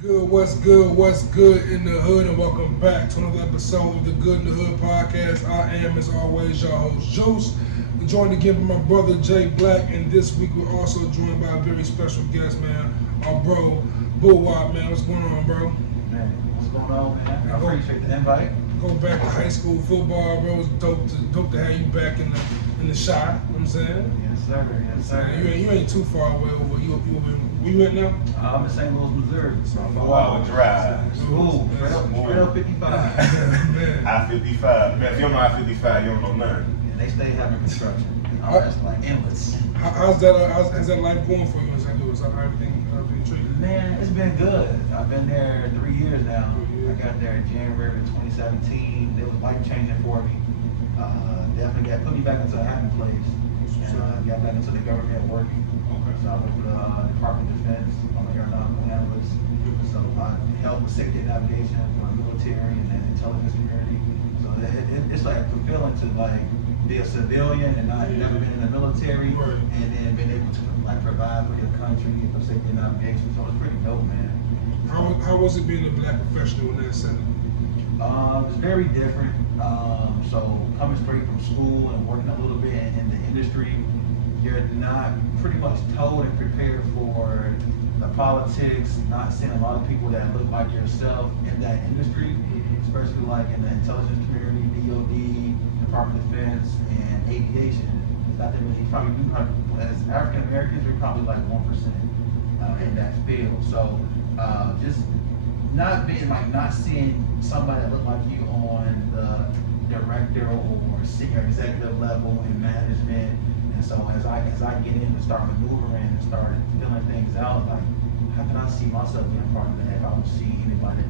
What's good in the hood, and welcome back to another episode of the Good in the Hood podcast. I am, as always, your host, Juice. I'm joined again by my brother, Jay Black, and this week we're also joined by a very special guest, man, our bro, BooWhop, man. What's going on, bro? Man, what's going on, man? I appreciate the invite. Go back to high school football, bro. It's dope to have you back in the shot. You know what I'm saying? Yes, sir. Yes, sir. You ain't too far away over. Where you at now? I'm in St. Louis, Missouri. So I'm 4 hour drive. Smooth. Straight up 55. Man. I-55. Man, if you don't know I-55, you don't know nothing. And they stay having construction. That's like endless. How's that life going for you in St. Louis? How everything treated? Man, it's been good. I've been there 3 years now. I got there in January of 2017. It was life changing for me. Definitely put me back into a happy place. And got back into the government working. So I went to the Department of Defense. I'm an aeronautical analyst. So I help with safety and navigation for the military and the intelligence community. So it's like fulfilling to like be a civilian and not never been in the military, and then being able to like provide for your country for safety and navigation. So it's pretty dope, man. How was it being a black professional in that setting? It's very different. So coming straight from school and working a little bit in the industry, you're not pretty much told and prepared for the politics, not seeing a lot of people that look like yourself in that industry, especially like in the intelligence community, DOD, Department of Defense, and aviation. I think really probably do, as African Americans, we're probably like 1% in that field. So just not being like, not seeing somebody that look like you on the director or senior executive level in management. And so as I get in and start maneuvering and start filling things out, like how can I see myself being a part of that if I don't see anybody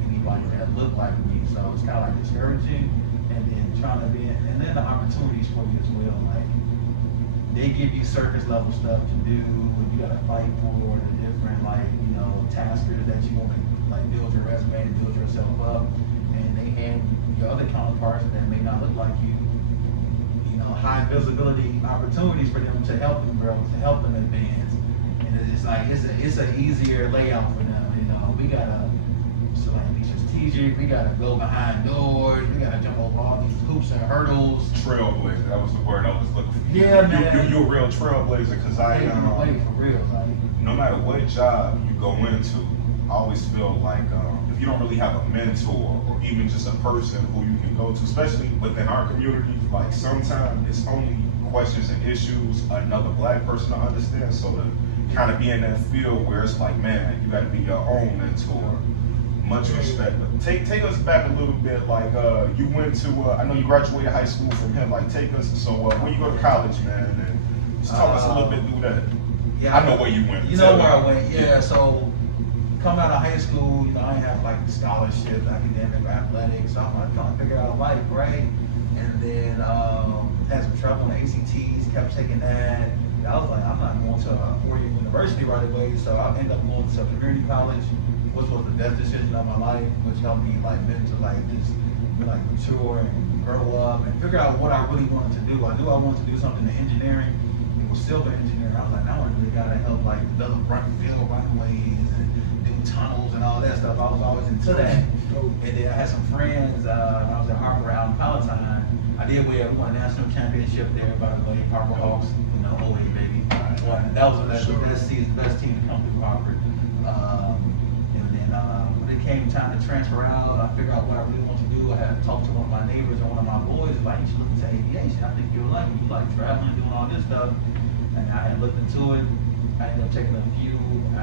that look like me? So it's kind of like discouraging, and then trying to be, and then the opportunities for you as well. Like they give you surface level stuff to do, and you got to fight for the different taskers that you want to like build your resume and build yourself up, and they hand your other counterparts that may not look like you, high visibility opportunities for them to help them grow, to help them advance. And it's like it's an easier layout for them. We gotta be strategic. We gotta go behind doors. We gotta jump over all these hoops and hurdles. Trailblazer, that was the word I was looking for. Yeah, man. You're a real trailblazer, because for real. Like, no matter what job you go into, I always feel like if you don't really have a mentor or even just a person who you can go to, especially within our community, like sometimes it's only questions and issues another black person to understand. So to kind of be in that field where it's like, man, you got to be your own mentor. Much respect. But take us back a little bit. Like you went to, I know you graduated high school from him. Like take us. So when you go to college, man, and just talk us a little bit through that. Yeah, I know where you went. You know where I went. Yeah. So coming out of high school, I didn't have like scholarships, academic, or athletics. So I'm like trying to figure out life, right? And then had some trouble in the ACTs, kept taking that. I was like, I'm not going to a 4-year university right away, so I ended up going to a community college, which was the best decision of my life, which helped me like mental, like just like mature and grow up and figure out what I really wanted to do. I knew I wanted to do something in engineering. It was civil engineering. I was like, now I really gotta help like develop field runways and do tunnels and all that stuff. I was always into that. And then I had some friends. When I was at Harper out in Palatine, I did win a national championship there by the way, Harper Hawks, 08 baby. That was the best season, the best team to come through Harper. And then when it came time to transfer out, I figured out what I really want to do. I had to talk to one of my neighbors and one of my boys. Like, you should look into aviation. I think you'll like it. You like traveling, doing all this stuff. And I had looked into it. I ended up taking I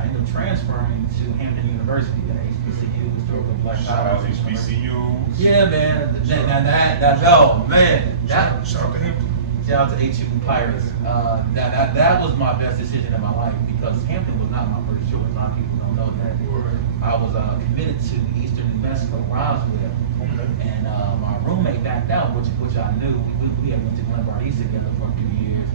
ended up transferring to Hampton University, the HBCU, Historical Black Shout out HBCUs. Yeah, man. Shout Shout out to Hampton. Shout out to HU Pirates. That was my best decision in my life, because Hampton was not my first choice. A lot of people don't know that. I was committed to Eastern New Mexico, Roswell, and my roommate backed out, which I knew. We had went to Glen Bardise together for a few years,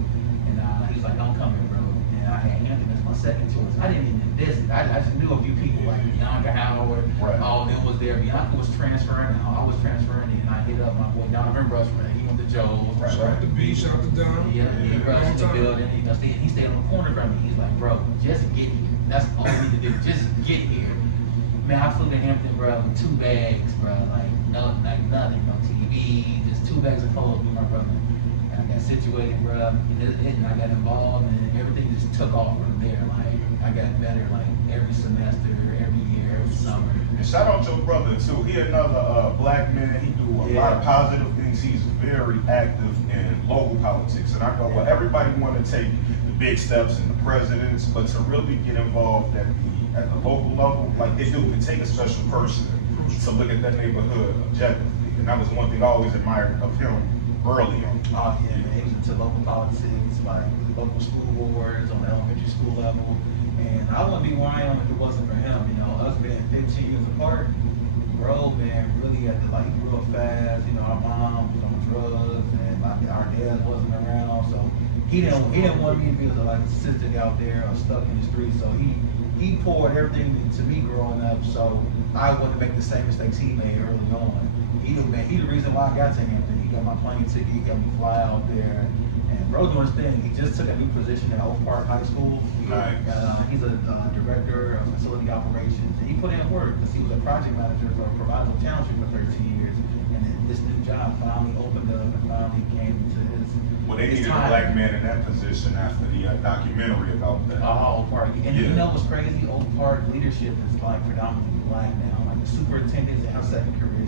and he was like, "Don't come here, bro." And I had Hampton as my second choice. I didn't even visit. I just knew a few people like Bianca Howard. All them was there. Bianca was transferring, and I was transferring, and I hit up my boy Donovan Rushman. He went to Joe's. Shout out to B, shout out to Don. Yeah, he rushed in the building. He stayed on the corner from me. He's like, "Bro, just get here. That's all we need to do. Just get here." Man, I flew to Hampton, bro, with 2 bags, bro. Like, nothing, no TV, just 2 bags of clothes with my brother. And I got situated, bro, and I got involved, and everything just took off from there. Like, I got better, like, every semester, every year, every summer. And shout out your brother, too. He another black man. He do a lot of positive things. He's very active in local politics. And I go, well, everybody want to take the big steps in the presidents, but to really get involved at the local level, like they do, it take a special person to look at that neighborhood objectively. And that was one thing I always admired of him early on. Oh yeah, man, he was into local politics, like local school boards on the elementary school level. And I wouldn't be where I am if it wasn't for him. You know, us being 15 years apart, bro, man, really had to like real fast. You know, our mom was on drugs, and like our dad wasn't around, so he didn't want me to be like statistic out there or stuck in the street. So he poured everything into me growing up, so I wouldn't make the same mistakes he made early on. He the reason why I got to Hampton. He got my plane ticket, he got me fly out there. And bro doing his thing. He just took a new position at Oak Park High School. Nice. He's a director of facility operations. And he put in work because he was a project manager for Proviso Township for 13 years. And then this new job finally opened up and finally came to his. Well, they his needed time. a black man in that position after the documentary about that. Oak Park. And you know what's crazy? Oak Park leadership is like predominantly black now. Like the superintendent in her second career,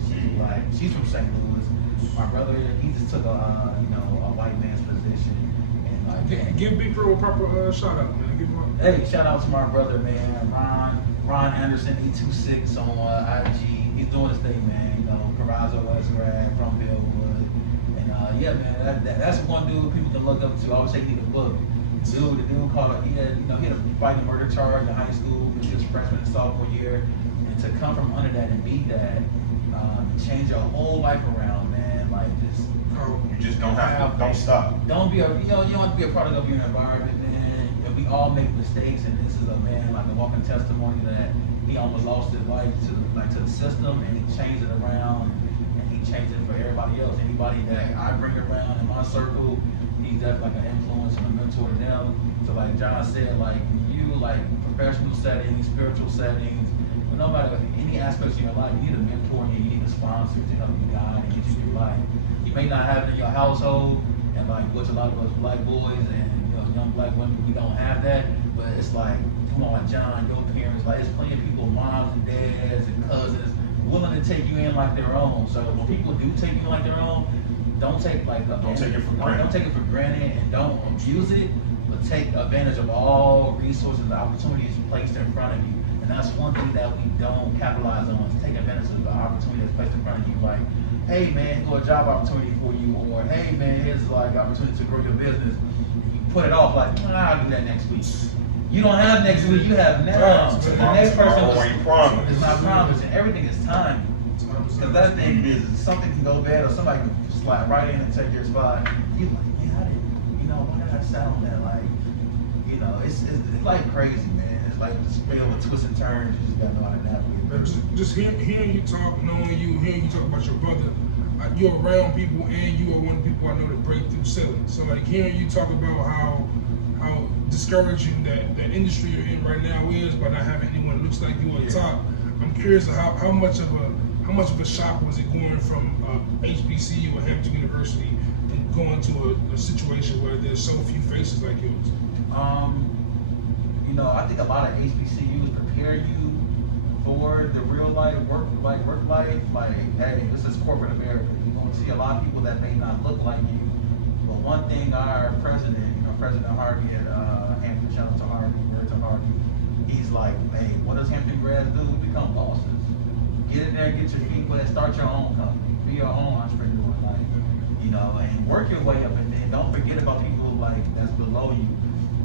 she's from St. Louis. My brother, he just took a white man's position. And like, Give Big Bro a proper shout out, man. Give him hey, shout out to my brother, man, Ron Anderson, E26 on IG. He's doing his thing, man. You know, Proviso West Rag from Billwood. And yeah, man, that's one dude people can look up to. I would say he need a book. The dude called, he had a fighting murder charge in high school. He was freshman and sophomore year. And to come from under that and beat that, change your whole life around, man. Like just You just don't don't stop. you don't have to be a product of your environment, man. And we all make mistakes, and this is a man like a walking testimony that he almost lost his life to the system, and he changed it around, and he changed it for everybody else. Anybody that I bring around in my circle, he's definitely like an influence and a mentor to them. So like John said, like you like professional settings, spiritual settings, but no matter any aspects of your life, you need a mentor, and you need a sponsor to help you guide and get you through life. You may not have it in your household, and like which a lot of us black boys and young black women, we don't have that. But it's like, come on, John, your parents, like it's plenty of people, moms and dads and cousins, willing to take you in like their own. So when people do take you in like their own, don't take it for granted. Don't take it for granted, and don't abuse it, but take advantage of all resources and opportunities placed in front of you. And that's one thing that we don't capitalize on, is take advantage of the opportunity that's placed in front of you. Like, hey man, here's a job opportunity for you, or hey man, here's like opportunity to grow your business. You put it off like, I'll do that next week. You don't have next week, you have now. The next person is not promised, and everything is time. Because that thing is, something can go bad, or somebody can slide right in and take your spot. You like, yeah, why did I sound that? Like, it's like crazy, man. It's like the spell of twists and turns. You just gotta know how to navigate. Just hearing you talk, knowing you, hearing you talk about your brother, you're around people, and you are one of the people I know that break through selling. So like hearing you talk about how discouraging that industry you're in right now is by not having anyone that looks like you on top. I'm curious how much of a shock was it going from HBCU or Hampton University and going to a situation where there's so few faces like yours? I think a lot of HBCUs prepare you for the real life work life. Like, hey, this is corporate America. You're going to see a lot of people that may not look like you. But one thing our president, President Harvey at Hampton, shout out to Harvey, word to Harvey, he's like, hey, what does Hampton grads do? Become bosses. Get in there, get your feet wet, start your own company, be your own entrepreneur, like, and work your way up, and then don't forget about people like that's below you.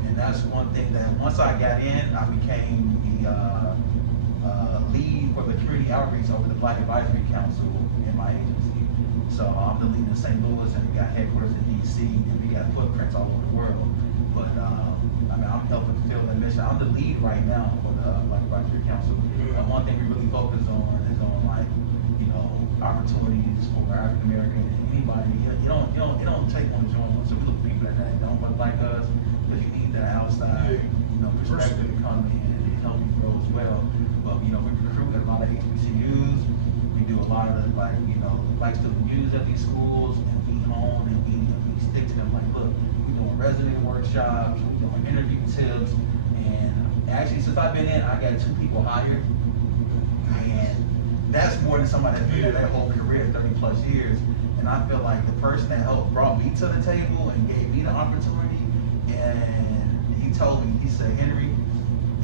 And that's one thing that once I got in, I became the lead for the community outreach over the Black Advisory Council in my agency. So I'm the lead in St. Louis, and we got headquarters in DC, and we got footprints all over the world. But I'm helping fulfill that mission. I'm the lead right now for the Black Advisory Council. One thing we really focus on is on opportunities for African American and anybody. You don't take one to join one. So we look for people that don't look like us, because you need that outside perspective to come in and help you grow as well. But we recruit a lot like, likes to use at these schools and be on and we stick to them. Like, look, we're doing resume workshops, we're doing interview tips, and actually since I've been in, I got 2 people hired, and that's more than somebody that's been there their whole career, 30 plus years. And I feel like the person that helped brought me to the table and gave me the opportunity, and he told me, he said, Henry,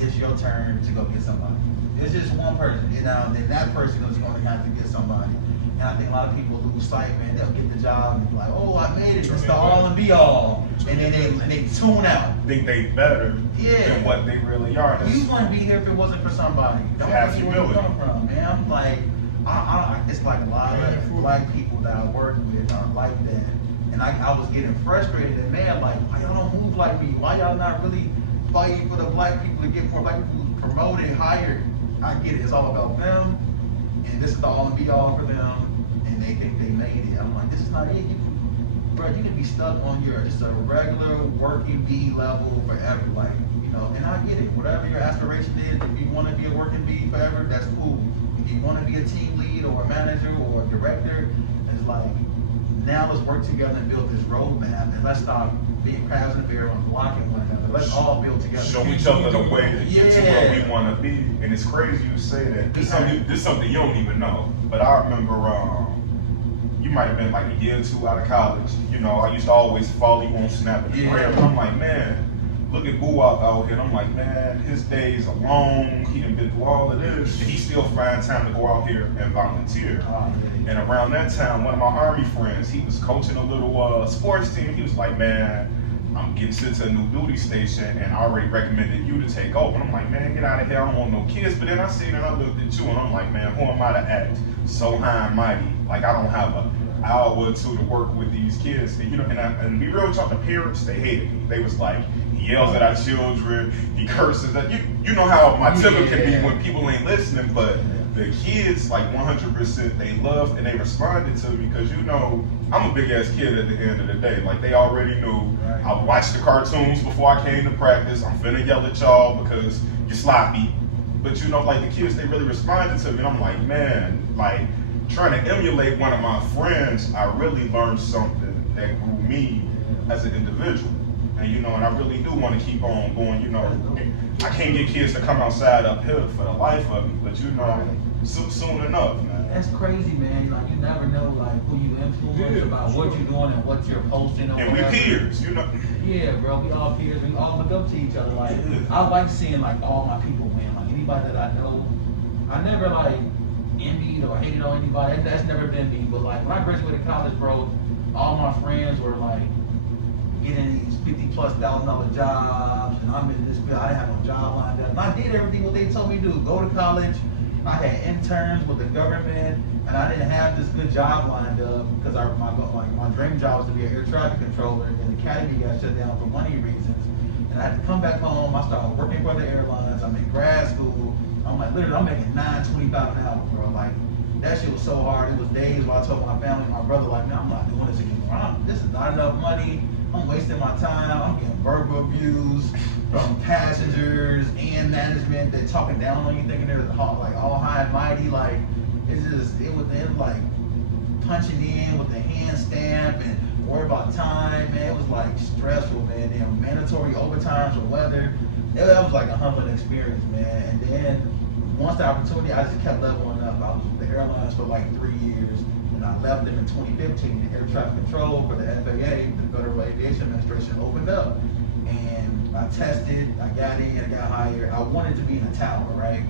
it's your turn to go get somebody. It's just one person, then that person is going to have to get somebody. And I think a lot of people lose sight, man. They'll get the job and be like, oh, I made it. It's the all and be all. And then they tune out. Think they better than what they really are. You wouldn't be here if it wasn't for somebody. Don't have know where you come from, man. I'm like, it's like a lot of black people that I work with are like that. And I was getting frustrated and man, like, why y'all don't move like me? Why y'all not really fighting for the black people to get more black people promoted, hired? I get it. It's all about them. And this is the all and be all for them. And they think they made it. I'm like, this is not it. Bro, you can be stuck on just a regular working B level forever. Like, and I get it. Whatever your aspiration is, if you want to be a working B forever, that's cool. If you want to be a team lead or a manager or a director, it's like, now let's work together and build this roadmap, and let's stop being crabs in the bear on blocking one another. Let's all build together. Show each other the way to get to where we want to be. And it's crazy you say that. This is something you don't even know. But I remember you might have been like a year or 2 out of college. I used to always follow you on Snap and Gram. And I'm like, man, look at BooWhop out here. And I'm like, man, his days are long. He done been through all of this. And he still finds time to go out here and volunteer. And around that time, one of my Army friends, he was coaching a little sports team. He was like, man, I'm getting sent to a new duty station and I already recommended you to take over. And I'm like, man, get out of here. I don't want no kids. But then I seen and I looked at you and I'm like, man, who am I to act so high and mighty? Like, I don't have an hour or 2 to work with these kids. And, and be real, talk to parents, they hated me. They was like, he yells at our children, he curses. You know how my temper can be when people ain't listening, but the kids, like 100%, they loved and they responded to me because I'm a big ass kid at the end of the day. Like, they already knew. I watched the cartoons before I came to practice. I'm finna yell at y'all because you're sloppy. But like the kids, they really responded to me. And I'm like, man, like trying to emulate one of my friends, I really learned something that grew me as an individual. And and I really do want to keep on going. I can't get kids to come outside up here for the life of me, but soon enough, man. That's crazy, man. Like, you never know like who you influence about what you're doing and what you're posting. Or and whatever. we peers, Yeah, bro. We all peers. We all look up to each other. Like, I like seeing like all my people win. Like anybody that I know, I never like envied or hated on anybody. That's never been me. But like when I graduated college, bro, all my friends were like getting these $50,000+ jobs, and I'm in this field. I didn't have no job lined up. And I did everything what they told me to do. Go to college. I had interns with the government, and I didn't have this good job lined up because my dream job was to be an air traffic controller, and the academy got shut down for money reasons. And I had to come back home. I started working for the airlines. I'm in grad school. I'm like, literally, I'm making $9.25 an hour, bro. Like, that shit was so hard. It was days where I told my family, my brother, like, man, I'm not doing this anymore. This is not enough money. I'm wasting my time. I'm getting verbal abuse from passengers and management. They're talking down on you, thinking they're like all high and mighty. Like, it was them like punching in with the hand stamp and worry about time, man. It was like stressful, man. Then mandatory overtimes or weather. That was like a humbling experience, man. And then once the opportunity, I just kept leveling up. I was with the airlines for like 3 years. And I left them in 2015. Air traffic control for the FAA, the Federal Aviation Administration, opened up. And I tested, I got in, I got hired. I wanted to be in a tower, right?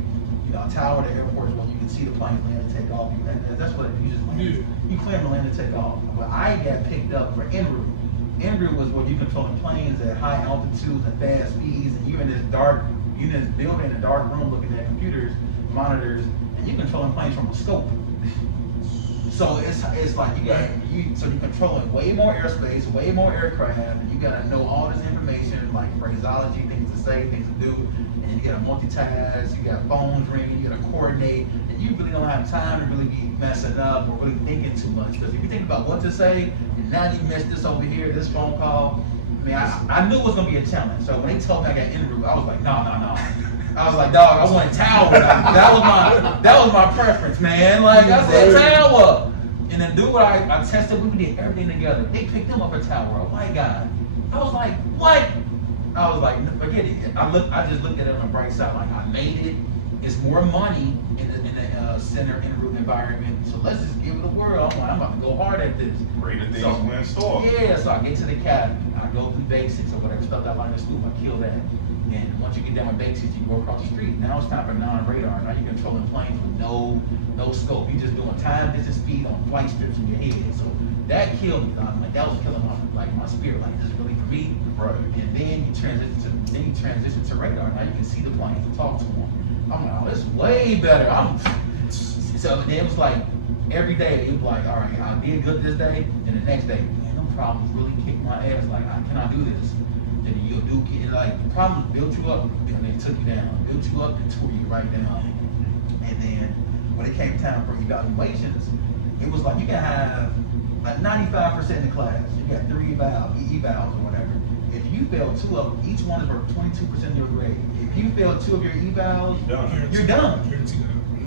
A tower at the airport is when you can see the planes land and take off. And that's what you just land. You climb and land and take off. But I got picked up for en route. En route was where you controlling planes at high altitudes and fast speeds, and you're in this building in a dark room looking at computers, monitors, and you're controlling planes from a scope. So it's like you're controlling way more airspace, way more aircraft, and you gotta know all this information, like phraseology, things to say, things to do, and you gotta multitask, you got phones ringing, you gotta coordinate, and you really don't have time to really be messing up or really thinking too much. Because if you think about what to say, and now you missed this over here, this phone call, I mean, I knew it was gonna be a challenge. So when they told me I got en route, I was like, no. I was like, dog, I want a towel. Like, that was my preference, man. Like I said, towel. And then dude, I tested, we did everything together. They picked him up a towel, a white guy. I was like, what? I was like, forget it. I just looked at it on the bright side, like I made it. It's more money in the center in-room environment. So let's just give it a whirl. I'm like, I'm about to go hard at this. Greater things will in store. Yeah, so I get to the academy. I go through basics or whatever stuff that I learned in school. I kill that. And once you get done with basics, you go across the street. Now it's time for non-radar. Now you're controlling planes with no scope. You're just doing time, distance, speed on flight strips in your head. So that killed me. Like that was killing my spirit. Like this is really for me. Right. And then you transition to radar. Now you can see the planes and talk to them. I'm like, oh, it's way better. So then it was like every day. It was like, all right, I did good this day, and the next day, man, them problems really kicked my ass. Like, can I do this? Then you'll do it. Like the problems built you up, and they took you down. Built you up and tore you right down. And then when it came time for evaluations, it was like you can have like 95% in the class. You got 3 evals or whatever. If you fail 2 of them, each one is worth 22% of your grade. If you fail 2 of your evals, you're done.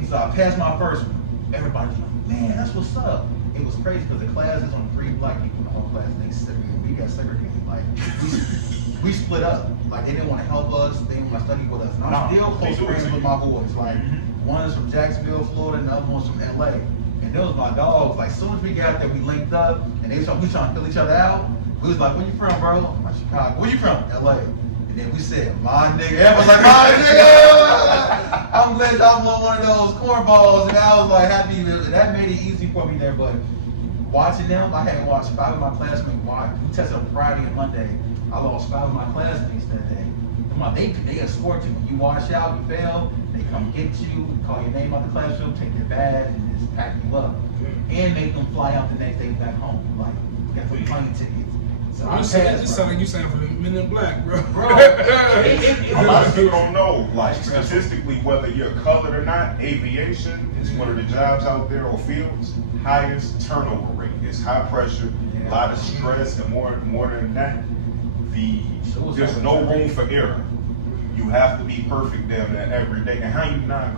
So I passed my first one. Everybody's like, man, that's what's up. It was crazy because the class is on 3 black people in the whole class. We got segregated. Like we split up. Like they didn't want to help us. They didn't want to study with us. And I'm still close friends with my boys. Like one is from Jacksonville, Florida, and the other one's from LA. And those my dogs. Like as soon as we got there, we linked up, and we trying to fill each other out. We was like, where you from, bro? I'm like, Chicago. Where you from? LA. And then we said, my nigga. Everyone's like, my nigga. I'm glad I was one of those cornballs, and I was like happy. That made it easy for me there. But watching them, I had watched 5 of my classmates. We tested on Friday and Monday. I lost 5 of my classmates that day. Come on, they escort you. When you wash out, you fail, they come get you, call your name out the classroom, take your bag, and just pack you up. And make them fly out the next day back home. Like, got the plane tickets. So it sounds like you sound for the Men in Black, bro. A lot of people don't know, like statistically, whether you're colored or not, aviation is one of the jobs out there or fields, highest turnover rate. It's high pressure, a lot of stress, and more than that, there's no room for error. You have to be perfect damn near every day. And how you not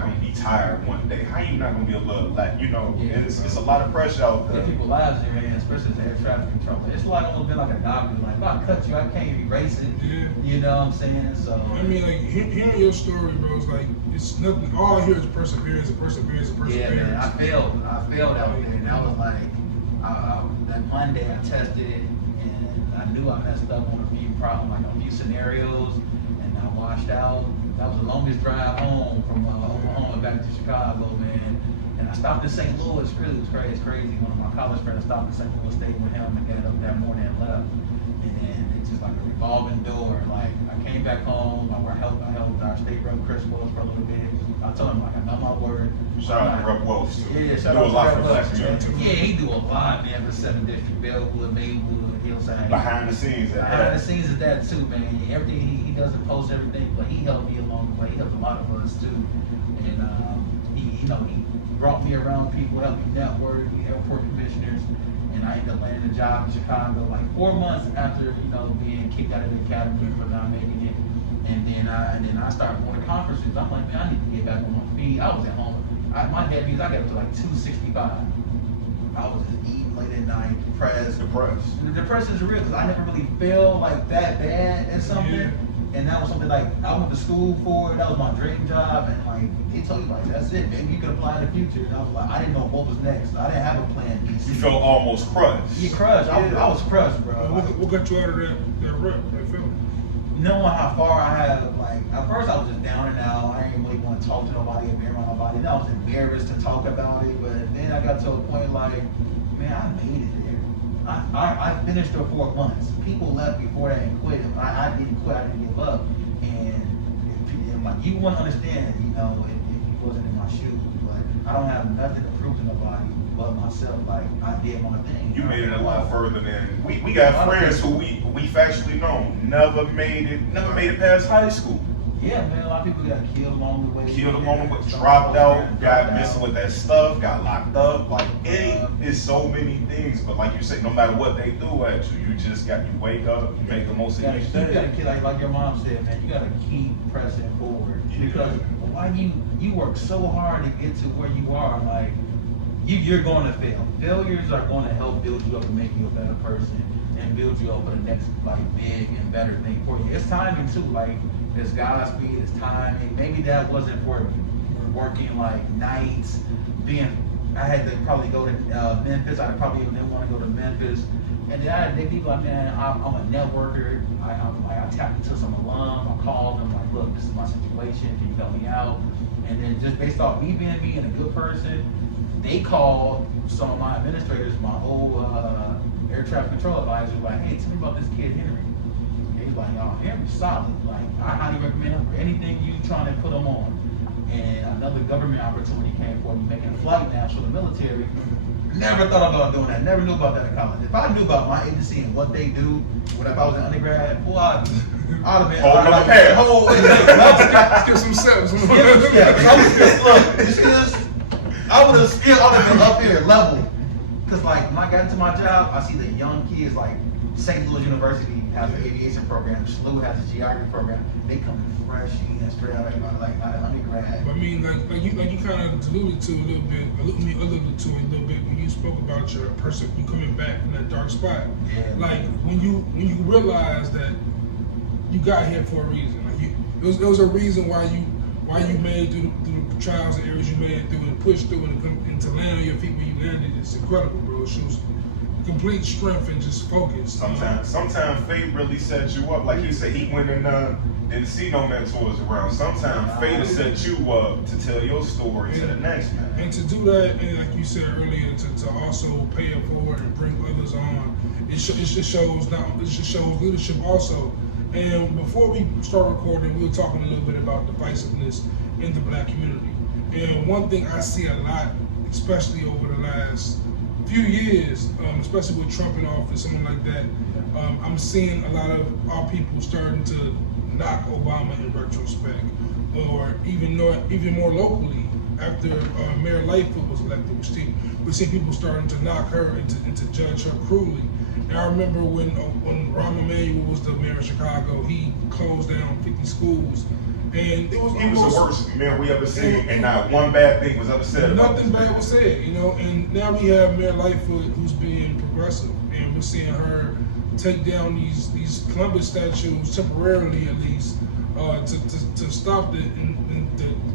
gonna be tired one day? How you not gonna be able to, like, it's a lot of pressure out there. People lives there, man, especially as air traffic control. It's like almost been like a doctor. Like, if I cut you, I can't erase it. Yeah. You know what I'm saying? So I mean, like hearing your story, bro, it's like it's nothing. All I hear is perseverance. yeah, man, I failed out there, and I was like, that Monday I tested it, and I knew I messed up on a few problems, like a few scenarios, and I washed out. That was the longest drive home from Oklahoma back to Chicago, man. And I stopped in St. Louis. Really, it was crazy. One of my college friends stopped in St. Louis, stayed with him, and got up that morning and left. And then it's just like a revolving door. Like I came back home. I helped our state rep Chris Willis for a little bit. I told him like I know my word. Shout out to Rep Wells too. Yeah, shout out to Rep Wells. Yeah, he do a lot, man. For 7th District, Bellwood, Maywood, Hillside. Behind the scenes is that too, man. Everything he doesn't post everything, but he helped me along the way. He helped a lot of us too, and he brought me around people, helped me network, airport commissioners, and I ended up landing a job in Chicago like 4 months after being kicked out of the academy for not making it. And then I started going to conferences. I'm like, man, I need to get back on my feet. I was at home. My diabetes, I got up to like 265. I was just eating late at night, depressed. The depression is real because I never really felt like that bad at something. Yeah. And that was something like I went to school for. That was my dream job. And like they told you, like, that's it, man. You could apply in the future. And I was like, I didn't know what was next. I didn't have a plan B. You felt almost crushed. You crushed. I was crushed, bro. What got you out of that rep, that feeling? Knowing how far I had, like, at first I was just down and out. I didn't really want to talk to nobody, be around nobody. Then I was embarrassed to talk about it. But then I got to a point like, man, I made it there. I finished the 4 months. People left before that and quit. I didn't quit. I didn't give up. And like, you wouldn't understand, if you wasn't in my shoes. But I don't have nothing to prove to nobody but myself. Like, I did my thing. You made it a lot further than we got friends who we factually know never made it past high school. Yeah, man, a lot of people got killed along the way. Killed along the way, dropped out, got messing with that stuff, got locked up. Like, it's so many things. But like you said, no matter what they do at you, you wake up, you make the most of your You day. gotta keep, like your mom said, man, you gotta keep pressing forward. Because why you work so hard to get to where you are, like, you're going to fail. Failures are going to help build you up and make you a better person and build you up for the next, like, big and better thing for you. It's timing too, like, it's Godspeed, it's timing. Maybe that wasn't for me. Working like nights, I had to probably go to Memphis. I probably didn't want to go to Memphis. And then they be like, man, I'm a networker. I tapped into some alums. I called them like, look, this is my situation. Can you help me out? And then just based off me being me and a good person, they called some of my administrators, my old air traffic control advisor, like, hey, tell me about this kid Henry. And he's like, oh, Henry's solid. Like, I highly recommend him for anything you trying to put him on. And another government opportunity came for me, making a flight now for the military. Never thought about doing that. Never knew about that in college. If I knew about my agency and what they do, if I was an undergrad, boy, I'd have been Skip some steps. I would have been up here level. Cause like when I got into my job, I see the young kids like St. Louis University has an aviation program, SLU has a geography program. They come in fresh and straight out of like not an undergrad. I mean, like you kind of alluded to a little bit when you spoke about your person, you coming back from that dark spot. Yeah. Like when you realize that you got here for a reason. Like there was a reason why you made through the trials and errors you made through and pushed through and to land on your feet when you landed. It's incredible, bro. It shows complete strength and just focus. Sometimes fate really sets you up. Like he said, he went and didn't see no mentors around. Sometimes fate will set you up to tell your story to the next man. And to do that, and like you said earlier, to also pay it forward and bring others on, it just shows leadership also. And before we start recording, we were talking a little bit about divisiveness in the black community. And one thing I see a lot, especially over the last few years, especially with Trump in office, someone like that, I'm seeing a lot of our people starting to knock Obama in retrospect, or even more locally after Mayor Lightfoot was elected. We're seeing people starting to knock her and to judge her cruelly. And I remember when Rahm Emanuel was the mayor of Chicago, he closed down 50 schools. And it was he was the worst mayor we ever seen, and not one bad thing was ever said about nothing bad was said, you know. And now we have Mayor Lightfoot, who's being progressive, and we're seeing her take down these Columbus statues temporarily, at least, to stop the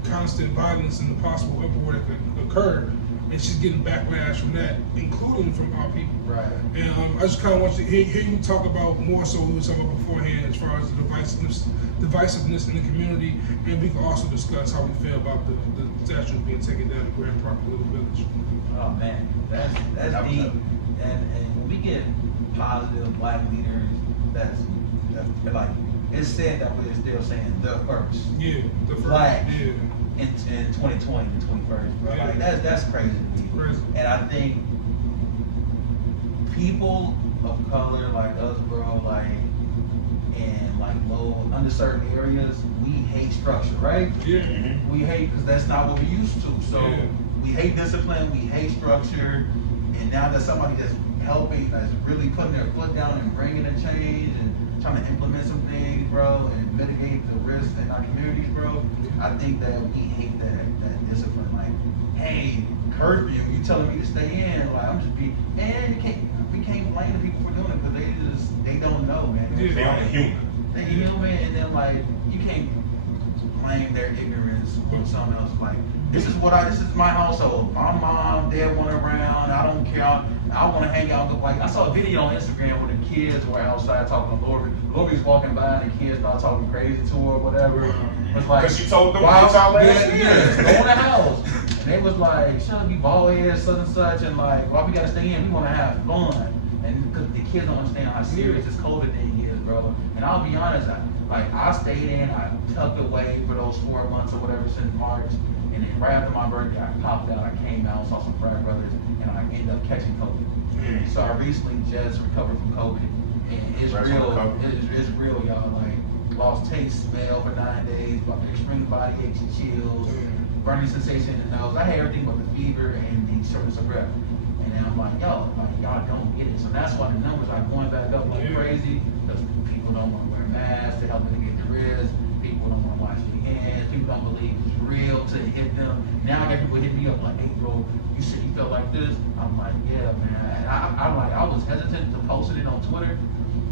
constant violence and the possible uproar that could occur. And she's getting backlash from that, including from our people. Right. And I just kind of want to hear you talk about more so what we were talking about beforehand, as far as the divisiveness in the community, and we can also discuss how we feel about the statues being taken down in Grand Park Little Village. Oh man, that's deep. And when we get positive black leaders, that's like it's said that we're still saying the first. Yeah, the first. Black. Yeah. In 2020 and 21st, bro. Yeah. Like that's crazy to me. Crazy. And I think people of color like us, bro, like in like low underserved areas, we hate structure, right? Yeah. Mm-hmm. We hate because that's not what we used to. So Yeah. we hate discipline, we hate structure, and now that somebody that's helping, that's really putting their foot down and bringing a change and trying to implement some things, bro, and mitigate the risks in our communities, bro. I think that we hate that discipline. Like, hey, curfew, you telling me to stay in? Like, I'm just and we can't blame the people for doing it because they don't know, man. Yeah. They only human. They human, and then like you can't blame their ignorance on someone else. Like, this is my household. My mom, dad went around. I don't care. I want to hang out. Like, I saw a video on Instagram where the kids were outside talking to Lori. Lori's walking by and the kids start talking crazy to her or whatever. It's like, Because she told them wow, to y'all last year. go in the house. And they was like, shut up, you bald head, such and such, and like, why we gotta stay in? We wanna have fun. And because the kids don't understand how serious this COVID thing is, bro. And I'll be honest, I stayed in, I tucked away for those 4 months or whatever since March. And then right after my birthday, I popped out, I came out, saw some frat brothers, and I ended up catching COVID. So I recently just recovered from COVID. And it's real, it's real, y'all. Like, lost taste, smell for 9 days, extreme body aches and chills, burning sensation in the nose. I had everything but the fever and the shortness of breath. And then I'm like, y'all don't get it. So that's why the numbers are going back up like crazy, because people don't want to wear masks to help them get the risk. People don't want to wash their hands. People don't believe it's real till it hit them. Now I got people hitting me up like, hey bro, you said you felt like this? I'm like, yeah, man. I was hesitant to post it on Twitter,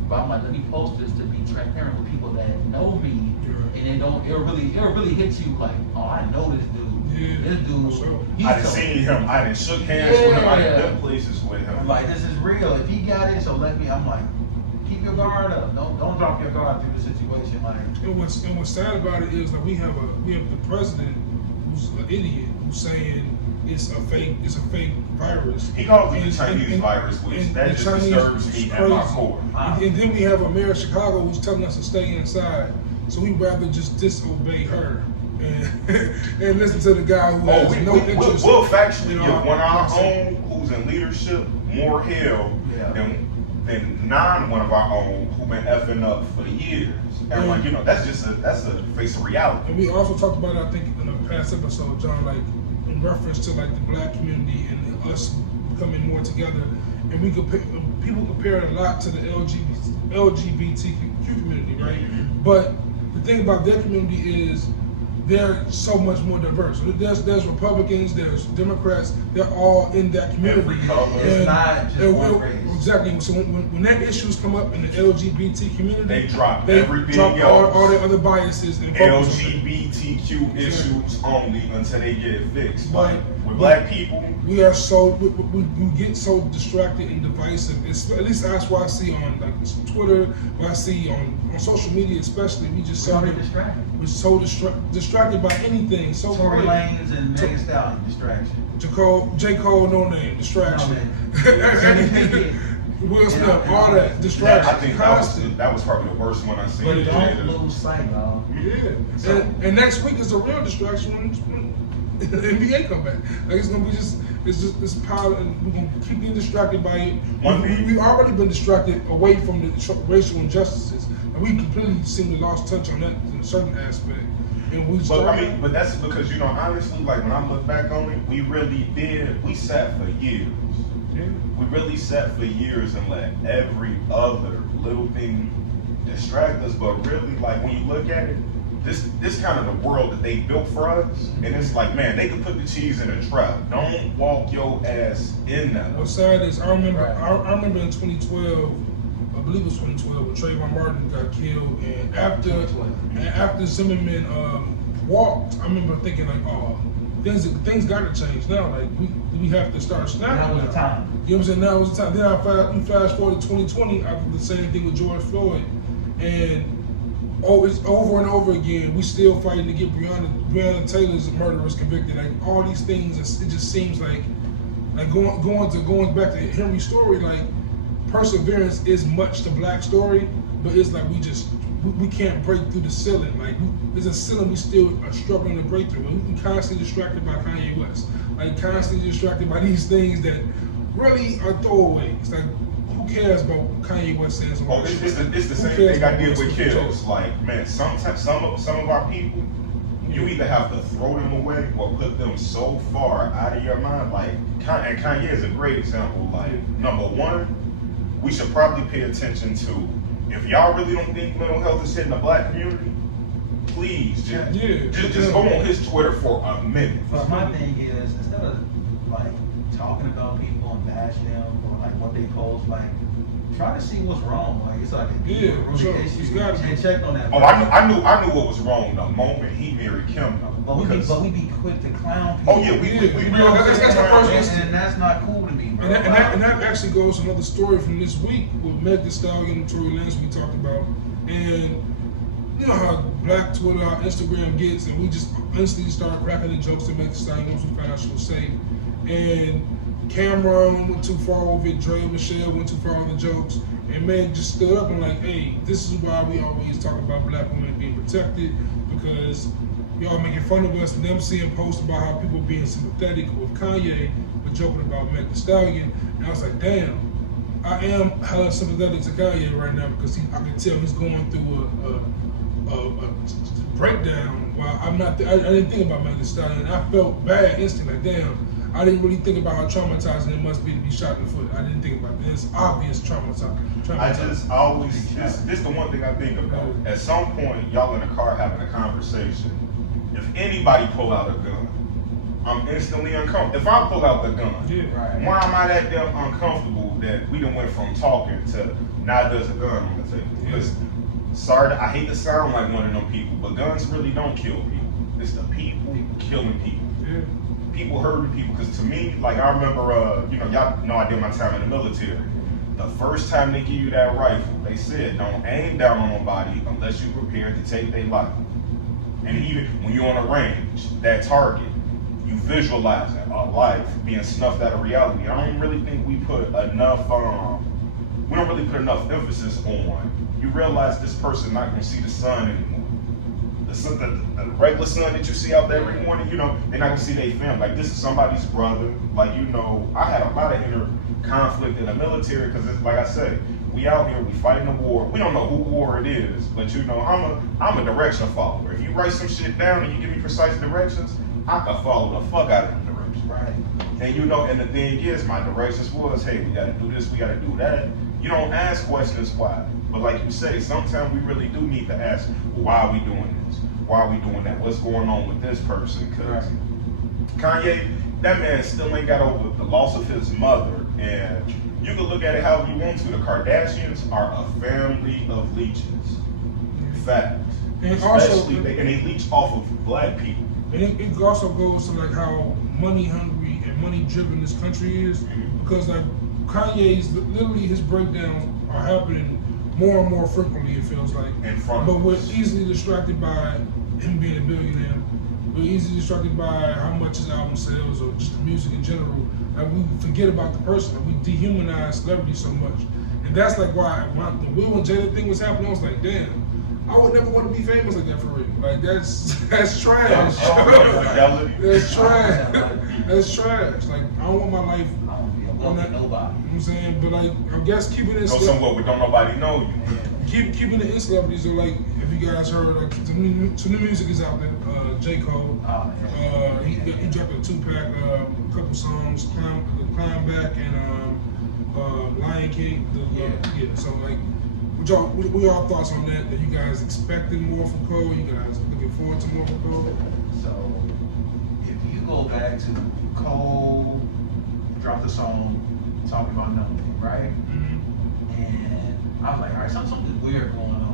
but I'm like, let me post this to be transparent with people that know me, and it'll really hit you like, oh, I know this dude. This dude, I done seen him. I done shook hands with him. I done been places with him. I'm like, this is real. If he got it, so let me. I'm like, keep your guard up. Don't drop your guard through the situation. Like, and what's sad about it is that we have the president who's an idiot who's saying it's a fake virus. He calls it the Chinese virus, which that just disturbs me at my core. And then we have a mayor of Chicago who's telling us to stay inside. So we'd rather just disobey her and listen to the guy who has no interest. We'll factually give one of our own who's in leadership more hell than one of our own who been effing up for years. And like, you know, that's a face of reality. And we also talked about, I think, in a past episode, John, like in reference to like the black community and us becoming more together. And we people compare it a lot to the LGBTQ community, right? But the thing about their community is they're so much more diverse. There's Republicans, there's Democrats, they're all in that community. It's not just one race. Exactly. So when that issues come up in the LGBT community, they drop everything else. All their other biases and LGBTQ issues only until they get it fixed. But with black people, we get so distracted and divisive. At least that's what I see on like Twitter, what I see on social media, especially. We just we're so distracted by anything. So Tory Lanez and Megan Thee Stallion, distraction. J. Cole, no name, distraction. Will Smith, all that distraction. I think that was probably the worst one I seen. But don't lose sight, y'all. Yeah. And next week is a real distraction when the NBA come back. Like it's gonna be it's just this pile, and we're gonna keep getting distracted by it. We've already been distracted away from the racial injustices, and we completely seem to lost touch on that in a certain aspect. And but that's because, you know, honestly, like when I look back on it, we sat for years. Yeah. We really sat for years and let every other little thing distract us. But really, like when you look at it, this kind of the world that they built for us, and it's like, man, they can put the cheese in a trap. Don't walk your ass in that. What's sad is I remember in 2012. I believe it was 2012 when Trayvon Martin got killed, and after Zimmerman walked, I remember thinking like, oh, things got to change now. Like we have to start snapping. Now was the time. You know what I'm saying? Now was the time. Then we fast forward to 2020 after the same thing with George Floyd, and it's over and over again. We still fighting to get Breonna Taylor's murderers convicted. Like all these things, it just seems like going back to Henry's story, like. Perseverance is much the black story, but it's like we can't break through the ceiling. Like there's a ceiling we still are struggling to break through. And we constantly distracted by Kanye West, like constantly distracted by these things that really are throwaways. Like who cares about what Kanye West says? It's the same thing I did with kids. Like man, sometimes some of our people, you either have to throw them away or put them so far out of your mind. Like and Kanye is a great example. Like number one. We should probably pay attention to, if y'all really don't think mental health is hitting the black community, please just go on his Twitter for a minute. But my thing is, instead of like talking about people and bash them or like what they post, like try to see what's wrong. Like it's like and check on that. Oh, I knew what was wrong the moment he married Kim. But we be quick to clown people. Oh yeah, we and that's not cool to me. And that actually goes to another story from this week with Meg Thee Stallion and Tory Lanez we talked about. And you know how black Twitter, how Instagram gets, and we just instantly start cracking the jokes to Meg Thee Stallion once we found out she was safe. And Cameron went too far with it, Dre and Michelle went too far on the jokes, and Meg just stood up and like, hey, this is why we always talk about black women being protected, because y'all making fun of us, and them seeing posts about how people being sympathetic with Kanye, but joking about Meg Thee Stallion. And I was like, damn, I am hella sympathetic to Kanye right now because I can tell he's going through breakdown. While I'm not, I didn't think about Megan Thee Stallion. I felt bad instantly. Like, damn. I didn't really think about how traumatizing it must be to be shot in the foot. I didn't think about it. It's obvious traumatizing. I always, this the one thing I think about. At some point, y'all in the car having a conversation. If anybody pull out a gun, I'm instantly uncomfortable. If I pull out the gun, why am I that damn uncomfortable that we done went from talking to now there's a gun on the table? Because, sorry, I hate to sound like one of them people, but guns really don't kill people. It's the people killing people. Yeah. People hurting people. Because to me, like I remember, y'all know I did my time in the military. The first time they give you that rifle, they said don't aim down on nobody unless you're prepared to take their life. And even when you're on a range, that target, you visualize that, a life being snuffed out of reality. I don't really think we put enough, we don't really put enough emphasis on, you realize this person not gonna see the sun anymore. The regular sun that you see out there every morning, they're not gonna see their family. Like, this is somebody's brother. Like, I had a lot of inner conflict in the military because, like I said, we out here, we fighting a war. We don't know who war it is, but I'm a direction follower. If you write some shit down and you give me precise directions, I can follow the fuck out of them directions. Right. And the thing is, my directions was, hey, we gotta do this, we gotta do that. You don't ask questions why. But like you say, sometimes we really do need to ask, well, why are we doing this? Why are we doing that? What's going on with this person? Because Kanye, that man still ain't got over the loss of his mother. And you can look at it however you want to. The Kardashians are a family of leeches. Facts. And Especially, they leech off of black people. And it also goes to like how money hungry and money driven this country is. Because like Kanye's, literally his breakdowns are happening more and more frequently, it feels like. But we're easily distracted by him being a billionaire. We're easily distracted by how much his album sells or just the music in general. Like, we forget about the person. Like, we dehumanize celebrities so much. And that's like why the Will and Jada thing was happening, I was like, damn, I would never want to be famous like that for real. Like, that's trash. That's trash. That's trash. Like, I don't want my life on that. Nobody. You know what I'm saying? But like, I guess keeping it Go somewhere where don't nobody know you. Keeping it in celebrities are like, if you guys heard, like, some new music is out there. J. Cole. He dropped a 2-pack, a couple songs, Climb Back and Lion King. So like, what y'all thoughts on that? Are you guys expecting more from Cole? You guys looking forward to more from Cole? So if you go back to Cole, dropped the song talking about nothing, right? Mm-hmm. And I was like, all right, something weird going on,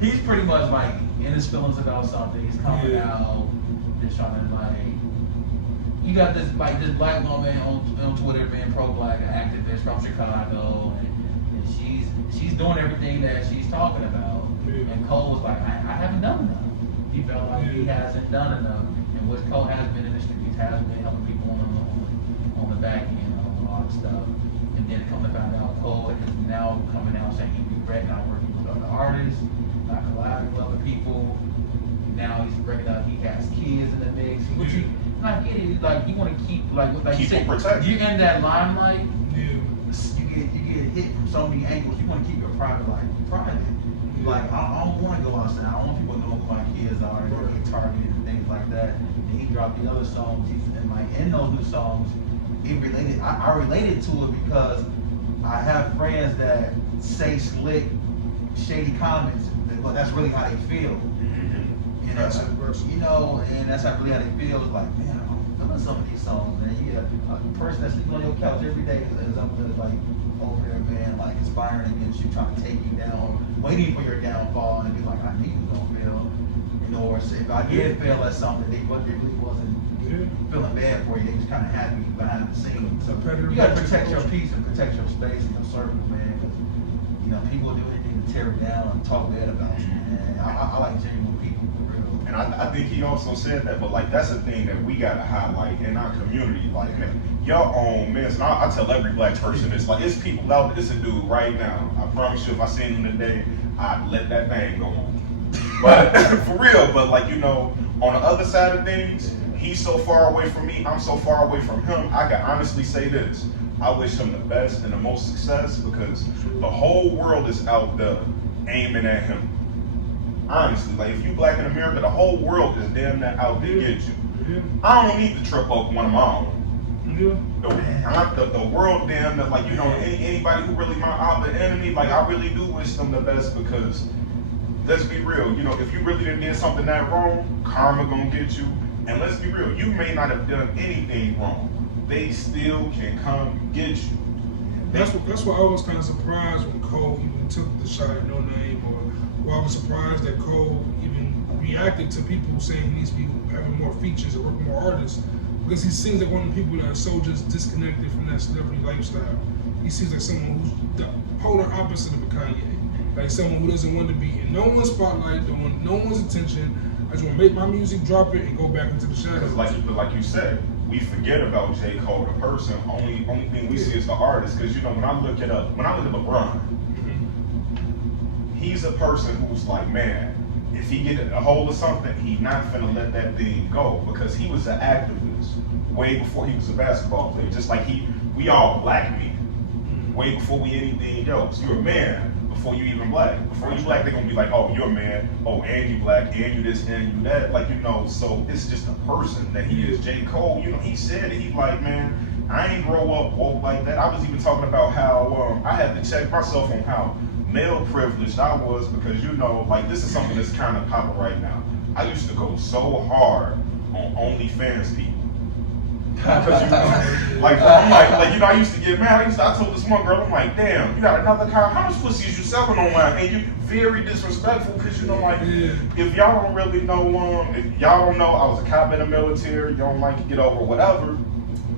He's pretty much like in his feelings about something. He's coming out, just trying to like. You got this black woman on Twitter being pro-black, an activist from Chicago, and she's doing everything that she's talking about. And Cole was like, I haven't done enough. He felt like he hasn't done enough. And what Cole has been in the streets has been helping people on the back end, on all that stuff. And then come to find out, Cole is now coming out saying he'd be ready, not working with other artists, not collaborating with other people. Now he's breaking out he has kids in the mix. Which I get it, like you want to keep like you said, you're in that limelight. You get hit from so many angles. You want to keep your private life private. Like I don't want to go outside. I don't want people to know who my kids are and get targeted and things like that. And he dropped the other songs. And like in those new songs, it related. I related to it because I have friends that say slick, shady comments, but that's really how they feel. And that's and that's really how they feel. It's like, man, I'm feeling some of these songs, man. You got a person that's sleeping on your couch every day is up there like over there, man, like inspiring against you, trying to take you down, waiting for your downfall, and be like, I knew you was gonna fail. Or if I did fail at something, they really wasn't feeling bad for you. They was kind of happy behind the scenes. So you gotta protect your peace and protect your space and your circle, man. Because people do anything to tear it down and talk bad about you, man. I like genuine people for real. And I think he also said that, but like that's the thing that we gotta highlight in our community. Like, man, your own man. And I tell every black person this. Like, it's people out there. It's a dude right now. I promise you, if I seen him today, I'd let that thing go on. But for real. But like on the other side of things, he's so far away from me. I'm so far away from him. I can honestly say this. I wish him the best and the most success because the whole world is out there aiming at him. Honestly, like if you black in America, the whole world is damn near out to get you. Yeah. I don't need to trip up one of my own. Yeah. The world damn near, like, you know, anybody who really my enemy, like I really do wish them the best because let's be real, you know, if you really done did something that wrong, karma gonna get you. And let's be real, you may not have done anything wrong. They still can come get you. That's why I was kind of surprised when Cole even took the shot at No Name, or I was surprised that Cole even reacted to people saying he needs to be having more features or working more artists, because he seems like one of the people that are so just disconnected from that celebrity lifestyle. He seems like someone who's the polar opposite of a Kanye, like someone who doesn't want to be in no one's spotlight, don't want no one's attention. I just want to make my music, drop it, and go back into the shadows. Like you said, we forget about J. Cole, the person. Only thing we see is the artist. Because you know, when I look at LeBron, he's a person who's like, man, if he get a hold of something, he's not finna let that thing go, because he was an activist way before he was a basketball player. Just like we all black men way before we anything else. You're a man before you even black. Before you black, they're gonna be like, oh, you're a man. Oh, and you black, and you this, and you that. Like, you know, so it's just a person that he is. J. Cole, you know, he said it. He like, man, I ain't grow up woke like that. I was even talking about how I had to check myself on how male privileged I was, because, you know, like, this is something that's kind of popping right now. I used to go so hard on OnlyFans people. Because, you know, like, I'm like, you know, I used to get mad. I told this one girl, I'm like, damn, you got another car. How much pussy is you selling online? And you very disrespectful, because, you know, like, if y'all don't really know, if y'all don't know, I was a cop in the military, you don't like to get over whatever.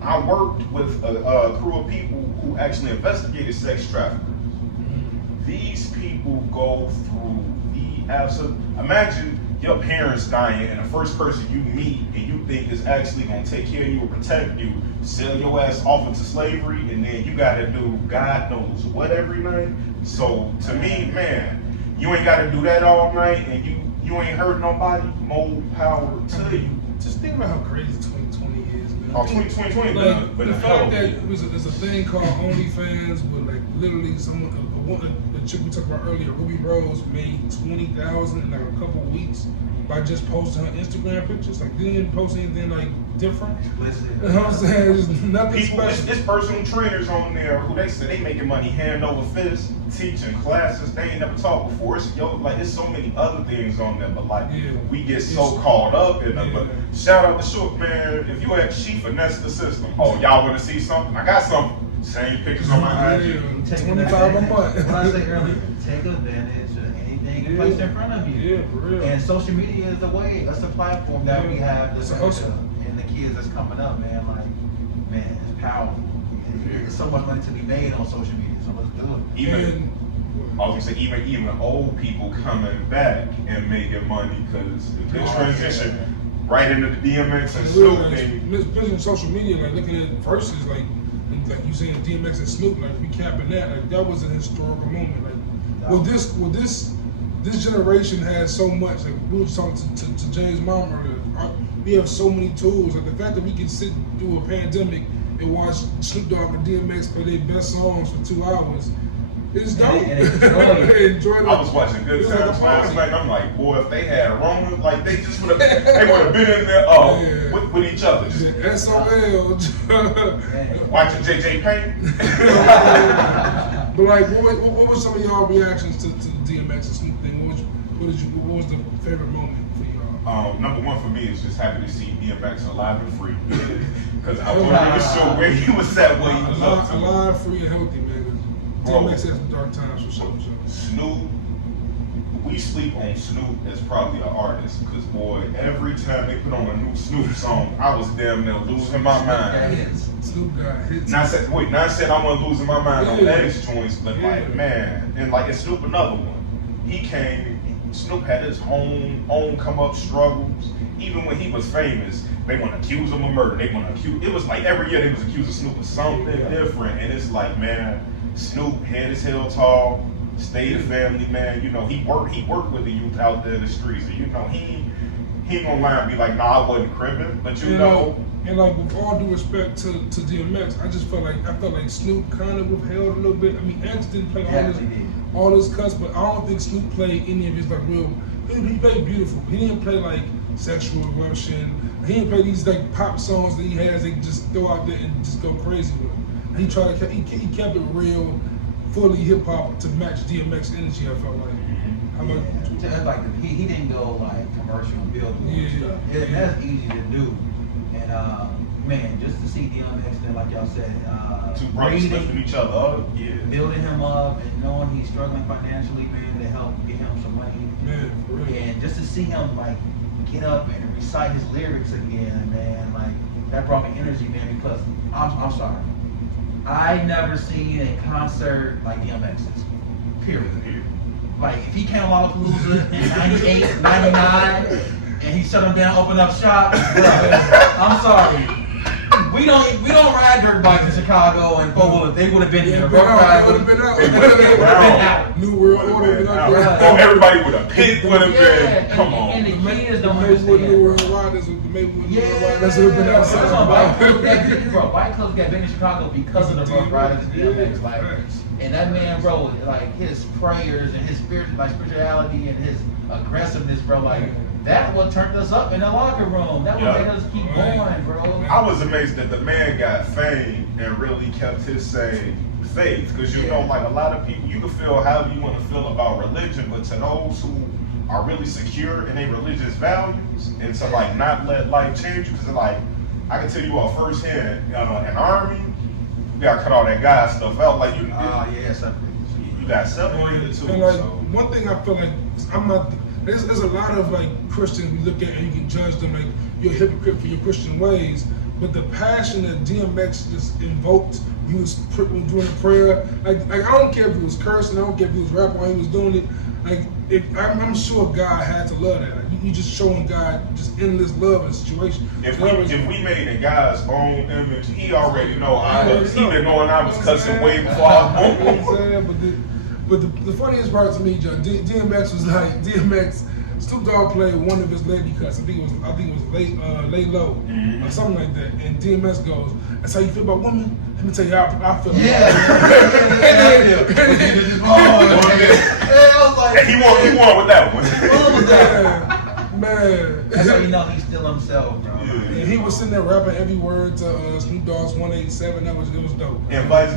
I worked with a crew of people who actually investigated sex traffickers. These people go through the absolute. Imagine your parents dying, and the first person you meet and you think is actually gonna take care of you or protect you, sell your ass off into slavery, and then you gotta do God knows what every night. So to me, man, you ain't gotta do that all night, and you ain't hurt nobody. More power to you. Just think about how crazy 2020 is, man. Oh, 2020, like, but the fact that there's a thing called OnlyFans, but like literally the chick we talked about earlier, Ruby Rose, made $20,000 in like a couple weeks by just posting her Instagram pictures. Like, didn't post anything like different. You know what I'm saying? There's nothing special. It's personal trainers on there who they say they making money hand over fist, teaching classes they ain't never taught before. It's so many other things on there, but like we get so caught up in them. But shout out to Shook, man. If you had she finessed the system, oh, y'all wanna see something? I got something. Same pictures on my IG. 25 a month. What I said earlier, take advantage of anything placed in front of you. Yeah, for real. And social media is the way. That's the platform that we have. It's a hustle. And the kids that's coming up, man, like, man, it's powerful. There's so much money to be made on social media, so let's do it. Even old people coming back and making money, because the transition right into the DMX and Snoop thing. Especially social media, like looking at verses, like you saying DMX and Snoop, like recapping that, like that was a historical moment. Like, well, this generation has so much. Like we were talking to James' mom earlier. We have so many tools. Like the fact that we can sit through a pandemic and watch Snoop Dogg and DMX play their best songs for 2 hours. It's dope. Enjoy it. I was watching Good Times last night. I'm like, boy, if they had Rona, like they just would have been in there with each other. SOL. Watching JJ Payne. But like, what was some of y'all reactions to the DMX and Snoop thing? What was the favorite moment for y'all? Number one for me is just happy to see DMX alive and free, because I was really sure where he was at, what he was up to. Alive, free, and healthy, man. DMX had some dark times for sure. Snoop, we sleep on Snoop as probably an artist, because boy, every time they put on a new Snoop song, I was damn near losing my mind. Snoop got hits. Not said I'm gonna losing my mind on X joints, but like, man, and like it's Snoop another one. He came, Snoop had his own come up struggles. Even when he was famous, they want to accuse him of murder. It was like every year they was accusing Snoop of something different, and it's like, man, Snoop head his hell tall, stayed a family man. You know, he worked with the youth out there in the streets. And, you know, he he ain't gonna lie and be like, nah, I wasn't cribbing, but you know. And like with all due respect to DMX, I felt like Snoop kind of withheld a little bit. I mean, X didn't play all his cuts, but I don't think Snoop played any of his like real. He played beautiful. He didn't play like sexual eruption. He didn't play these like pop songs that he has. They just throw out there and just go crazy with them. He tried to he kept it real, fully hip hop to match DMX energy. I felt like. Like he didn't go like commercial and billboard stuff. That's easy to do. And man, just to see DMX there, like y'all said, two brothers lifting each other up, building him up, and knowing he's struggling financially, man, to help get him some money. And just to see him like get up and recite his lyrics again, man, like that brought me energy, man. Because I'm sorry, I never seen a concert like DMX's. Period. Like, if he came on Lollapalooza in 98, 99, and he shut him down, opened up shop, bro, I'm sorry. We don't ride dirt bikes in Chicago and they would have been here. They would have been out. New World Order would have been out. Oh, everybody would have picked, would have been. Come on. And the kids don't understand. New World Riders would have been outside. Bike clubs got big in Chicago because of the Rough Riders and DMX. Like, and that man, bro, like his prayers and his spirituality and his aggressiveness, bro, like that what turned us up in the locker room. That what made us keep going, bro. I was amazed that the man got fame and really kept his same faith, because you know, like a lot of people, you can feel however you want to feel about religion, but to those who are really secure in their religious values and to like not let life change you, because like I can tell you all firsthand, an army. You gotta cut all that guy stuff out, like you. You got separated too. And like one thing I feel like I'm not. There's a lot of like Christians we look at and you can judge them like you're a hypocrite for your Christian ways, but the passion that DMX just invoked, he was doing a prayer. Like I don't care if he was cursing, I don't care if he was rapping while he was doing it. Like I'm sure God had to love that. Like, you just showing God just endless love in a situation. If we made in God's own image, he already know I was. He been knowing I was cussing way before I was born. But the funniest part to me, John, DMX was like Snoop Dogg played one of his lady cuts. I think it was lay low or something like that. And DMX goes, "That's how you feel about women? Let me tell you how I feel." And he won with that one. Man. That's how you know he's still himself, bro. And he was sitting there rapping every word to Snoop Dogg's 187. It was dope. And vice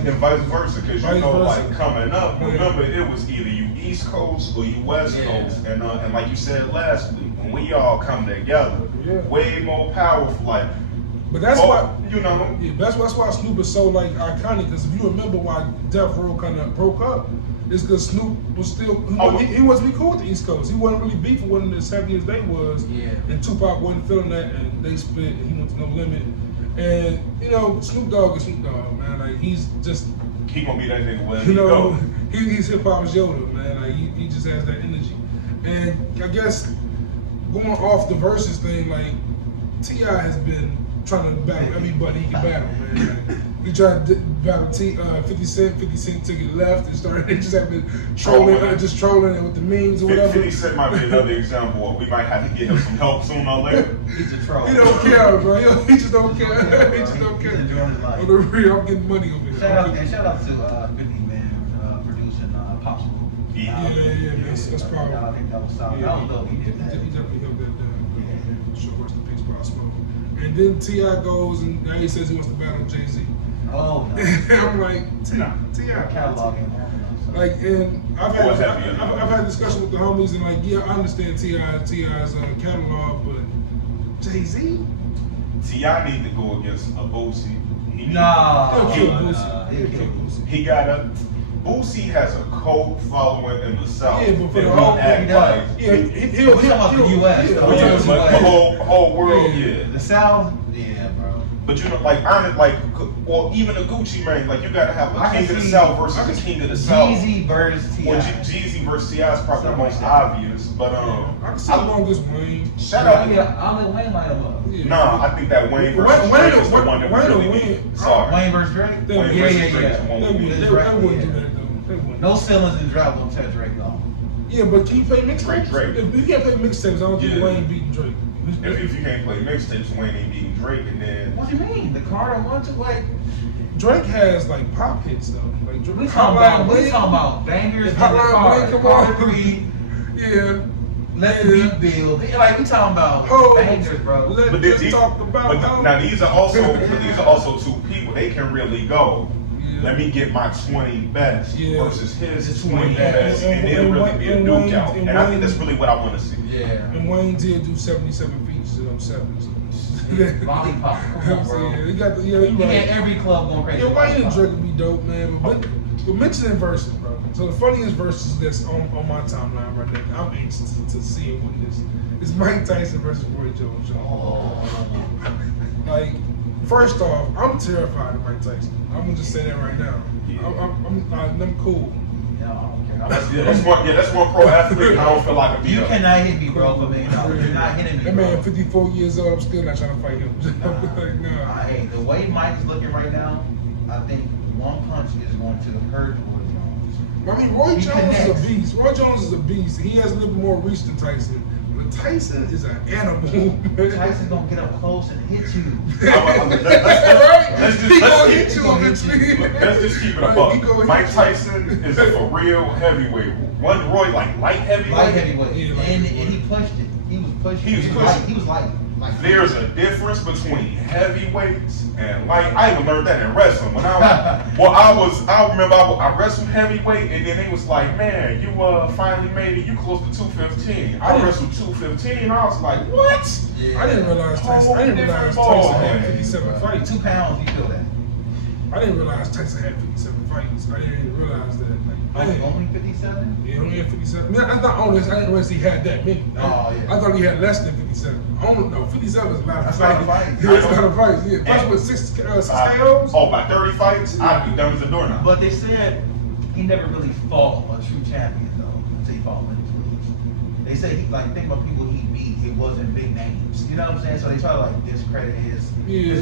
versa, because you know, like coming up, remember it was either you East Coast or you West Coast, and like you said last week, when we all come together, way more powerful. Like, but that's why you know. Yeah, that's why Snoop is so like iconic. Because if you remember why Death Row kind of broke up, it's because Snoop was still he wasn't really cool with the East Coast. He wasn't really beefing with them as heavy as they was. And Tupac wasn't feeling that, and they split. And he went to No Limit. And you know, Snoop Dogg is Snoop Dogg, man. Like he's just he gonna be that nigga wherever you know. He's hip hop's Yoda, man. Like he just has that energy. And I guess going off the verses thing, like T.I. has been trying to battle everybody he can battle, man. Like, he tried to battle 50 Cent. 50 Cent took it left and started. They just have been trolling, just trolling with the memes or whatever. 50 Cent might be another example of we might have to get him some help sooner or later. He's a troll. He don't care, bro. He just don't care. He just don't care. He's enjoying his life. On the real, I'm getting money over here. Shout out to 50, man, producing Popsicle. Yeah, man. That's powerful. I think that was solid. I don't know if he did that. He definitely held that down. Sure, rest in peace, Pop Smoke. And then T.I. goes and now he says he wants to battle Jay-Z. Oh, no. I'm like, T.I. Cataloging. Like, and I've had discussion with the homies and like, yeah, I understand T.I.'s catalog, but Jay-Z? T.I. need to go against a Boosie. He got a. Boosie has a cult following in the South. Yeah, but for the whole act like he'll the U.S. The whole world, The South, yeah, bro. But you know, like well, even a Gucci Mane, like you gotta have a King of the South versus a King of the South. Jeezy versus T.I. Well, Jeezy versus T.I. is probably the most obvious, but I can see longest Wayne. Shout out. I let Wayne light him up. Nah, I think that Wayne versus Drake is the one that really need. Sorry. Wayne versus Drake? Wayne versus Drake is the one we need. They wouldn't do that though. No ceilings and drop won't touch Drake though. Yeah, but can you play mixtapes? Drake. If you can't play mixtapes, I don't think Wayne beating Drake. If you can't play mixtapes, Wayne ain't beating Drake, and then What do you mean? The Carter 1, 2, like. Drake has like pop hits though. Like Drake, We talking about bangers in the car. Carter 3. Yeah. Let the beat build. Like we talking about bangers, bro. Let's talk about now these are also two people. They can really go. Yeah. Let me get my 20 best versus his 20 best, and it'll really be a duke out. And I think that's really what I want to see. Yeah. And Wayne did do 77 features in them 70s. Lollipop, come on, bro. He got he right. Every club going crazy. Yeah, Wayne and Drake would be dope, man. But mentioning verses, bro. So the funniest verses that's on my timeline right now, I'm anxious to see it with this. It's Mike Tyson versus Roy Jones. Like, first off, I'm terrified of Mike Tyson. I'm gonna just say that right now. Yeah. I'm cool. Yeah, I don't care. That's one pro athlete. I don't feel like a beat You up. cannot hit me, bro. For me, no, you're not hitting me. That man, 54 years old. I'm still not trying to fight him. Like, nah. Hey, the way Mike is looking right now, I think one punch is going to hurt Roy Jones. I mean, Roy Jones is a beast. Roy Jones is a beast. He has a little bit more reach than Tyson. But Tyson is an animal. Tyson's gonna get up close and hit you. Let's just keep it a buck. Mike Tyson is a for real heavyweight. One Roy like light heavyweight. Light heavyweight. Yeah, and he punched it. He was pushing. He was light. There's a difference between heavyweights and light. I even learned that in wrestling. When I remember I wrestled heavyweight, and then they was like, man, you finally made it. You close to 215. I wrestled 215. I was like, what? Yeah. I didn't realize Tyson had 57 fights. 2 pounds, you feel that? I didn't realize Tyson had 57 fights. I didn't realize that. Only 57? Yeah, only had 57. I didn't realize he had that many. I thought he had less than 57. No, 57 is a lot of fights. Yeah, it's a lot of fights. Yeah, plus with six KOs. By 30 fights, I'd be dumb as a doorknob. But they said he never really fought a true champion though until he fought Lennox Lewis. They say think about people he beat. It wasn't big names. You know what I'm saying? So they try to discredit his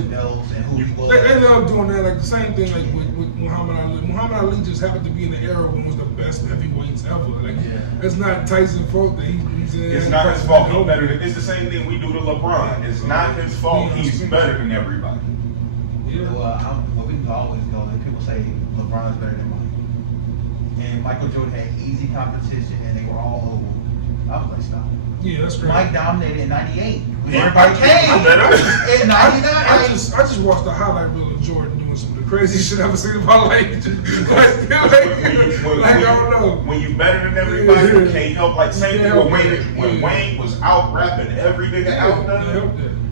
belts and who he was. They love doing that. Like the same thing like with Muhammad Ali. Muhammad Ali just happened to be in the era when he was the best heavyweights ever. Like it's not Tyson's fault that he's It's not his fault. He's better than. It's the same thing we do to LeBron. It's not his fault. He's better than everybody. Yeah. Well, we can always go. That people say LeBron's better than Mike, and Michael Jordan had easy competition, and they were all old. I was like, stop. Yeah, that's great. Mike dominated in '98. Everybody came in '99. I just watched the highlight reel of Jordan doing some of the craziest shit I've ever seen in my life. I don't know. When you better than everybody, you can't help. Like same thing when Wayne was out rapping every nigga out there.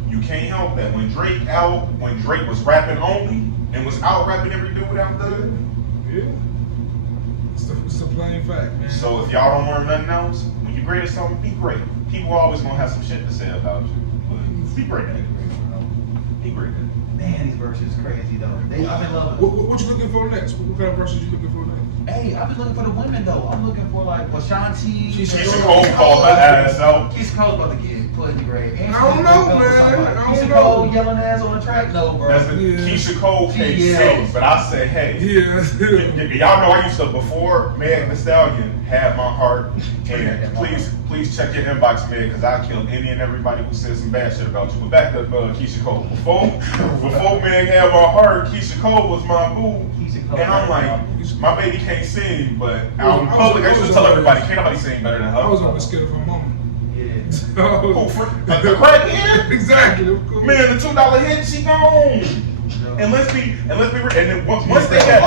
You can't help that. When Drake was rapping only and was out rapping every dude out there. Yeah. It's a plain fact, man. So if y'all don't learn nothing else, when you're great at something, be great. People are always gonna have some shit to say about you. But be great at it. Be great at it. Man, these verses crazy though. I've been loving. What you looking for next? What kind of verses you looking for next? Hey, I've been looking for the women though. I'm looking for like Ashanti. Keisha Cole called her ass out. Keisha Cole's about to get put in the grave. I don't know, man. Keisha Cole yelling ass on the track, no, bro. Keisha Cole can't sing, but I say, hey. Y'all know I used to, before Meg Thee Stallion had my heart, and please check your inbox, Meg, because I killed any and everybody who said some bad shit about you. But back to Keisha Cole. Before Meg had my heart, Keisha Cole was my boo. And I'm like, my baby can't sing, but out in public, I used to tell everybody, can't nobody sing better than her. I was always scared of her mama. The crackhead? Exactly. Man, the $2 hit, she gone. And let's be real. And then once they got,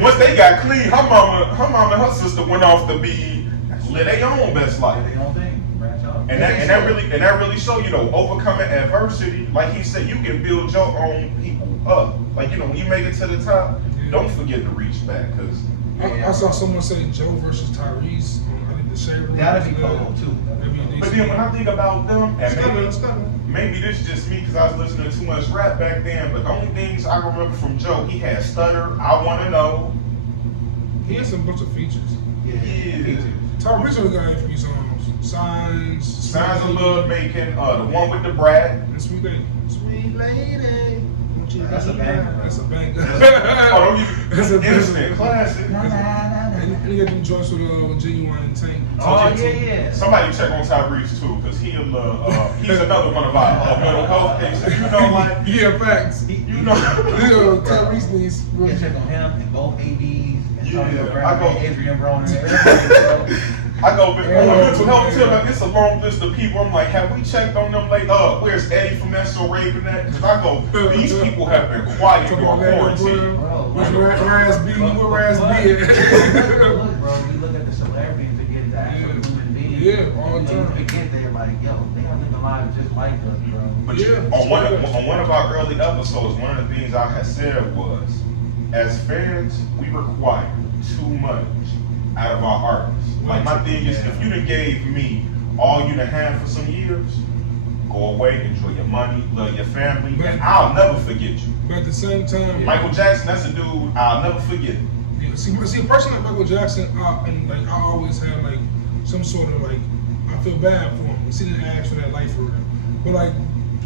once they got clean, her mama and her sister went off to be live their own best life. And that really show, overcoming adversity. Like he said, you can build your own people up. Like, when you make it to the top, don't forget to reach back. Cause I saw someone say Joe versus Tyrese. I think the shade room. That'd be cool too. But then when I think about them, and maybe this is just me because I was listening to too much rap back then. But the only things I remember from Joe, he had Stutter, I Want to Know. He had some bunch of features. Yeah. Tyrese only got a few songs. Signs of Love Making, the one with the brat. And Sweet Lady. Sweet Lady. That's a banger. That's a banger. That's an instant classic. And he got them joints with Genuine and Tank. Oh, yeah. Somebody check on Tyrese too, because he's another one of our mental health cases. You know, like Yeah, facts. you know. Tyrese needs. Yeah, check on him and both ADs. Yeah, I go- Adrian Broner. Everybody, bro. I go, on the mental health tip, like, it's a long list of people. I'm like, have we checked on them? Like, where's Eddie from That So Raven that? Because I go, these people have been quiet during quarantine. What's Raz B? What Raz B? Look, bro, we look at the celebrities and get the actual human beings. Yeah, all the time. We get there like, yo, they don't live a life just like us, bro. But Yeah. on one of our early episodes, one of the things I had said was, as fans, we require too much out of our artists. Like, my thing is, if you done gave me all you done had for some years, go away, enjoy your money, love your family, and I'll never forget you. But at the same time, Michael Jackson, that's a dude I'll never forget. yeah, see, a person like Michael Jackson, and like I always have like some sort of like, I feel bad for him. He didn't ask for that life for real. But like,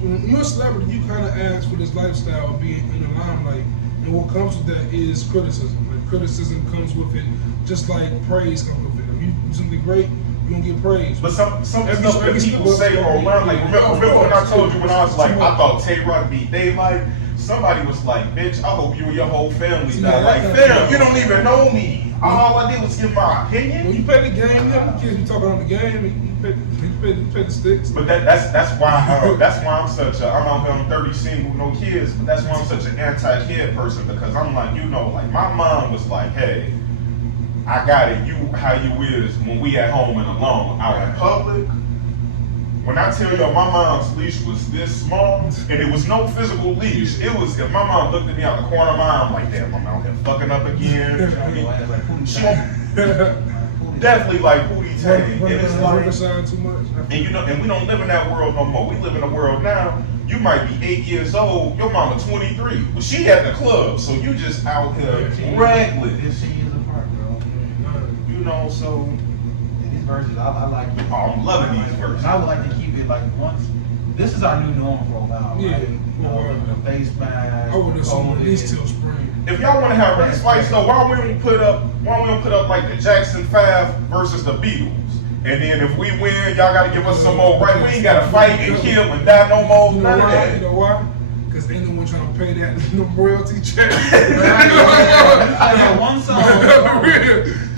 when you're a celebrity, you kind of ask for this lifestyle of being in the limelight. And what comes with that is criticism. Like, criticism comes with it, just like praise comes with it. If you do something great, you're gonna get praise. But some stuff that people say or learn, like, remember when I told you when I was like, I thought Tay-Rock beat Daylight? Somebody was like, bitch, I hope you and your whole family die. Like, fam, you don't even know me. All I did was give my opinion. When you play the game, you have the kids be talking on the game, and you pay the sticks. But that's why I'm such a, I'm out here, I'm 30 single, no kids, but that's why I'm such an anti-kid person, because I'm like, you know, like my mom was like, hey, I got it, you how you is when we at home and alone. Out in public, when I tell y'all my mom's leash was this small, and it was no physical leash, it was, if my mom looked at me out the corner of my eye, I'm like, damn, I'm out here fucking up again. She definitely like Pootie Tang. And it's like, too much. and you know, and we don't live in that world no more. We live in a world now. You might be 8 years old, your mama 23. Well, she at the club, so you just out here reckless. 15 years apart, bro. You know, so And these verses, I like. oh, I'm loving these verses. And I would like to keep it like once. This is our new norm for a while, right? Yeah. You know, the face mask. I would assume at least till spring. If y'all want to have race fights though, why we don't put up like the Jackson 5 versus the Beatles? And then if we win, y'all gotta give us some more right. We ain't gotta fight and kill and die no more. You know None of why? that. You know why? Because ain't no one trying to pay that no royalty check. I got one song.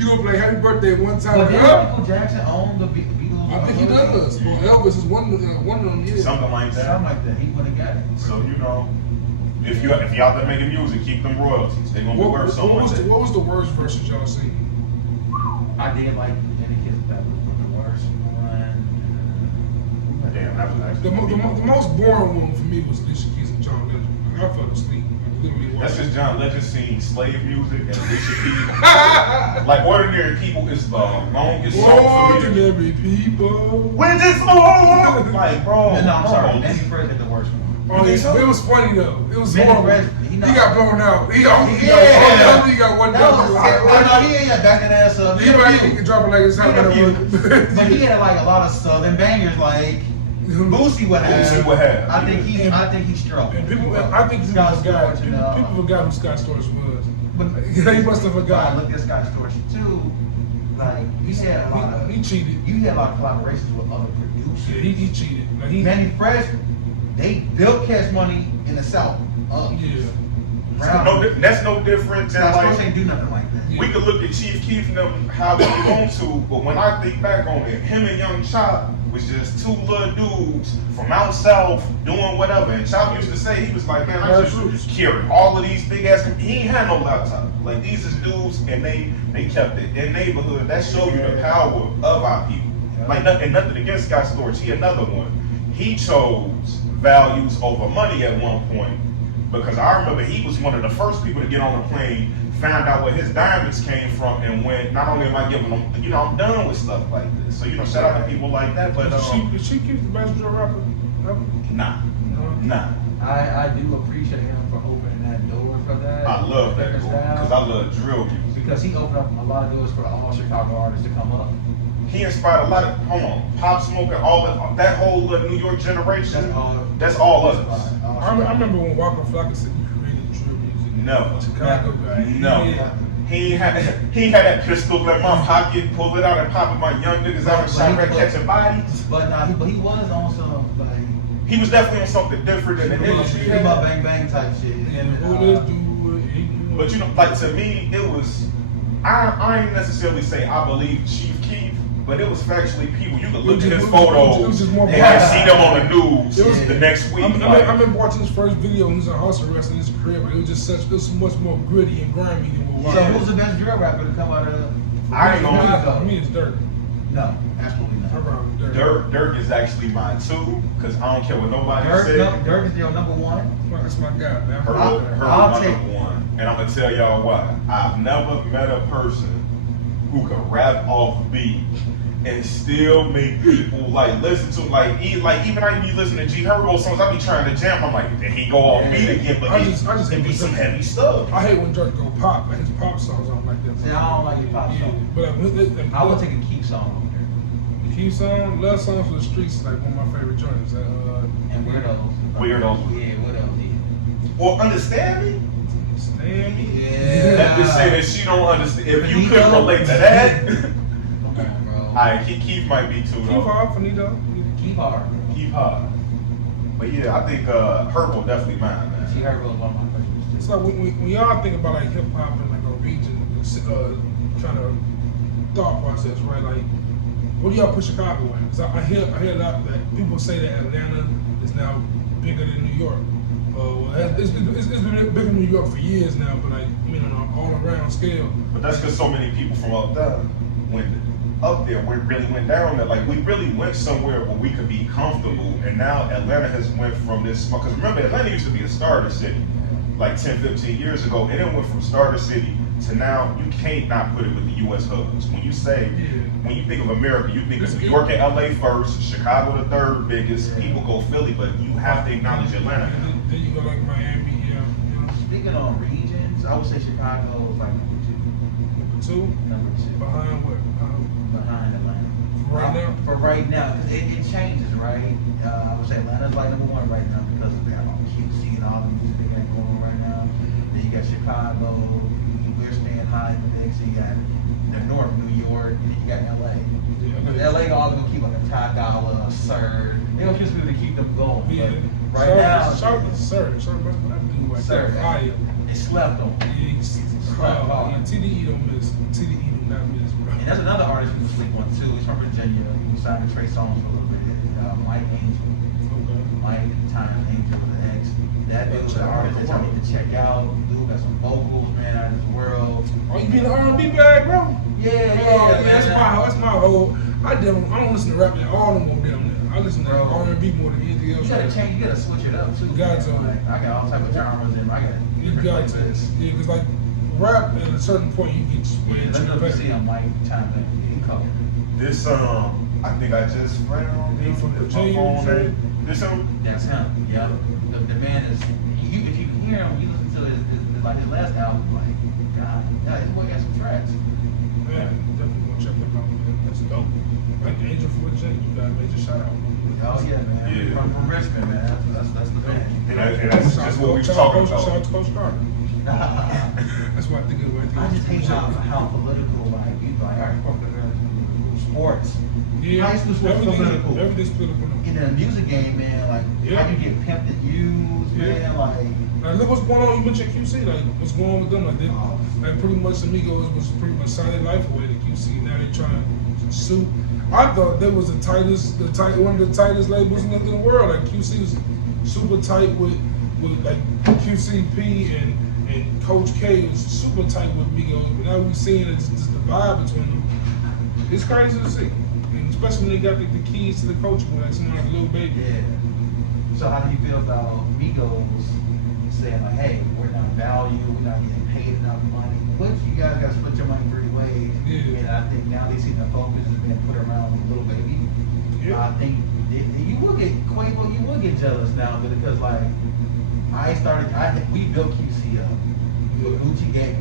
You gonna play Happy Birthday one time? But did Yeah. Michael Jackson own the Beatles? I think he does. Well, Elvis is one of them. Yeah. Something like that. Something like that. He would have got it. So you know, if you out there making music, keep them royalties. They gonna be worth something. What was the worst verses y'all seen? I did like Jenny Kiss that was the worst one. Damn, that was actually The most boring one for me was Alicia Keys and John Legend. Like, I fell asleep. Like, literally. That's just John Legend singing slave music and Alicia Keys. Like Ordinary People is the longest song for me. Ordinary people. When it's all like, bro. No, I'm sorry. bro. Manny Fresh is the worst one. Oh, it was funny though. It was Manny horrible. Fresh, He got blown out. He got one That was, down. he ain't back that ass up. He can drop it like it's happening. But he had like a lot of southern bangers like Boosie would have. I think he struggled. And I think people forgot who Scott Storch was. But He must have I forgot. looked at Scott Storch too. Like he had a lot of He cheated. you had a lot of collaborations with other producers. Yeah, he cheated. Like Manny Fresh, they built Cash Money in the South. Yeah. That's no different than Scott Storch like. ain't do nothing like that. We could look at Chief Keef and them how we want to, but when I think back on it, him and Young Chop was just two little dudes from out south doing whatever. And Chop used to say, he was like, man, I just carry all of these big ass. He ain't had no laptop. Like these is dudes, and they kept it in neighborhood. That show you the power of our people. Like nothing against Scott Storch. He another one. He chose values over money at one point because I remember he was one of the first people to get on the plane. Found out where his diamonds came from and went, not only am I giving them, you know, I'm done with stuff like this. So, you know, shout out to people like that, but Did she keep the best drill rapper? nah. I do appreciate him for opening that door for that. I love that because I love drill music. Because he opened up a lot of doors for all Chicago artists to come up. He inspired a lot of, Pop Smoke and all that whole New York generation. That's all of us. I remember when Walker Flocka said he created drill music. Never. Chicago guy. No. Yeah. He ain't had that pistol in my pocket, pull it out and pop it. My young niggas out and shot red catching bodies. But he was on some like. He was definitely on something different than the industry. Shoot 'em up, bang bang type shit. But you know, like to me, it was. I ain't necessarily say I believe Chief Keef, but it was factually people. You could look at his photos and see them on the news the next week. I remember watching his first video when he was in house arrest in his crib. It was just it was much more gritty and grimy than what. So who's the best drill rapper to come out of? I ain't gonna. For me, it's Dirk. No, absolutely not. Dirk is actually mine too, because I don't care what nobody says. Dirk is your number one. Well, that's my guy, man. I'll take number one, and I'm gonna tell y'all why. I've never met a person who could rap off beat and still make people like listen to even I be listening to G Herbo songs. I be trying to jam. I'm like, did he go off beat again? But I just it be some heavy stuff. I hate when Dirk go pop, but his pop songs I don't like that. See, I don't like your pop songs. But I would take a Keef song over there. Keef song, Love Songs for the Streets is like one of my favorite joints. And Weirdos. Weirdos. Yeah, Weirdos. Yeah. Or Understand Me? Understand Me? Yeah. That bitch say that she don't understand. If you could relate to that. Alright, Keith might be too. Keith hard, Finito. Keith hard. Keith hard. But yeah, I think Herbo definitely mine, man. See, Herbo is one of my favorites. It's like when y'all think about like hip hop and like a region, kind of thought process, right? Like, what do y'all put Chicago in? Because I hear a lot that people say that Atlanta is now bigger than New York. Well, it's been bigger than New York for years now, but like, I mean, on an all-around scale. But that's because so many people from up there went up there. We really went down there. Like, we really went somewhere where we could be comfortable. And now Atlanta has went from this, because remember, Atlanta used to be a starter city like 10, 15 years ago. And it went from starter city to now you can't not put it with the U.S. hubs. When you think of America, you think of New York and L.A. first, Chicago the third biggest, people go Philly, but you have to acknowledge Atlanta. Then you go like Miami, yeah. Speaking on regions, I would say Chicago is like number two. Number two? Behind what? Behind Atlanta. Right now? For right now, because it changes, right? I would say Atlanta's like number one right now because they have all QC and all the music they got going on right now. Then you got Chicago, we're staying high in the mix. You got the North, New York, and then you got LA. Yeah, LA always gonna keep like a Ty Dolla, Sir. They don't just be able to keep them going. Yeah. But right now, Sir, that's what I do. Like fire. They slept on. TDE don't miss. TDE do not miss, bro. And that's another artist you can sleep on too. He's from Virginia. He signed to Trey Songz for a little bit. Mike Angel. Okay. Mike Time Angel with an X. That dude's an artist that y'all need to check out. Dude got some vocals, man, out of this world. Oh, you being an R&B bag, bro? Yeah, that's my whole. I don't listen to rap at all no more down there. I listen to R&B more than anything else. You gotta change. You gotta switch it up too. You got to. Like, I got all type of genres in. You got to. Yeah, because like rap at a certain point you get let's go see him, Mike Time Angel. This I think I just found He from Virginia. This him? That's him. Yeah. The man is. If you hear him, you listen to his last album. Like, God, yeah, his boy got some tracks. Man, definitely gonna check him out. Man. That's dope. Like Angel from Virginia, you got a major shout out. Oh yeah, man. Yeah. From Richmond, man. That's the man. And that's just what we were talking about. Shout out to Coach Carter. That's what I think of. I just hate how political, like, you like, all right, sports. Yeah, high school sports political. Everything's political. In the music game, man, like, how you get pimped and used, man, like. Now look what's going on. You mentioned QC, like what's going on with them? Like pretty much Amigos was pretty much signing life away to QC. Now they're trying to sue. I thought that was one of the tightest labels in the world. Like QC was super tight with like QCP and Coach K was super tight with Amigos. But now we're seeing it's just the vibe between them. It's crazy to see, and especially when they got the keys to the coach, like someone like Lil Baby. Yeah. So how do you feel about Migos saying like, hey, we're not value, we're not getting paid enough money, but you guys got to split your money 3 ways. Yeah. And I think now they see the focus is being put around Lil Baby. Yeah. I think you will get Quavo, you will get jealous now because like we built QC up. Yeah. Gucci gave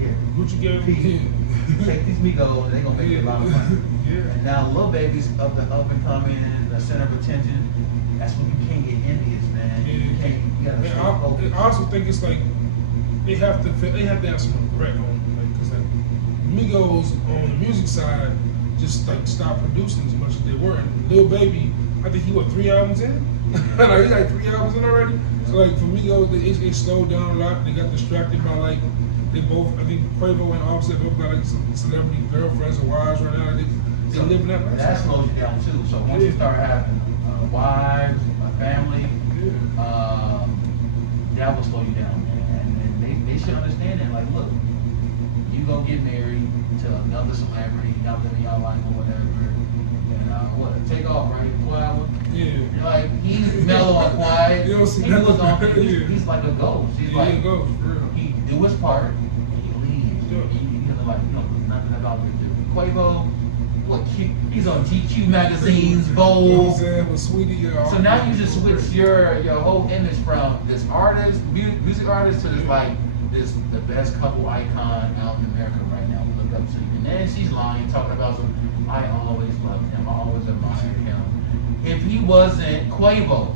here. Gucci gave Take these Migos, they're gonna make you a lot of money. Yeah. And now Lil Baby's up and coming, the center of attention. That's when you can't get envious, man. Yeah. You gotta stay focused. I also think it's like they have to have some regret on. Like Migos on the music side just like stopped producing as much as they were. And Lil Baby, I think he was 3 albums in. Like he like 3 albums in already. So like for Migos, they slowed down a lot. They got distracted by like they both. I think Quavo and Offset both got like some celebrity girlfriends or wives right now. They living that life. That slows you down too. So once you start having wives, a family, that will slow you down, man. And they should understand that. Like, look, you gonna get married to another celebrity, y'all live in y'all life or whatever, and take off, right? Quiet one. Yeah. You're like, he's mellow and quiet. You don't see he was on. Yeah. He's like a ghost. He's like, ghost, for real. he do his part and he leaves. Yeah. He doesn't like, nothing about him to do. Quavo, look, he's on GQ magazines, Vogue. You know what I'm saying? With Sweetie, So now you just switch your whole image from this artist, music artist, to this the best couple icon out in America right now. We look up to you. And then she's lying, talking about some, I always loved him, I always admired him. If he wasn't Quavo,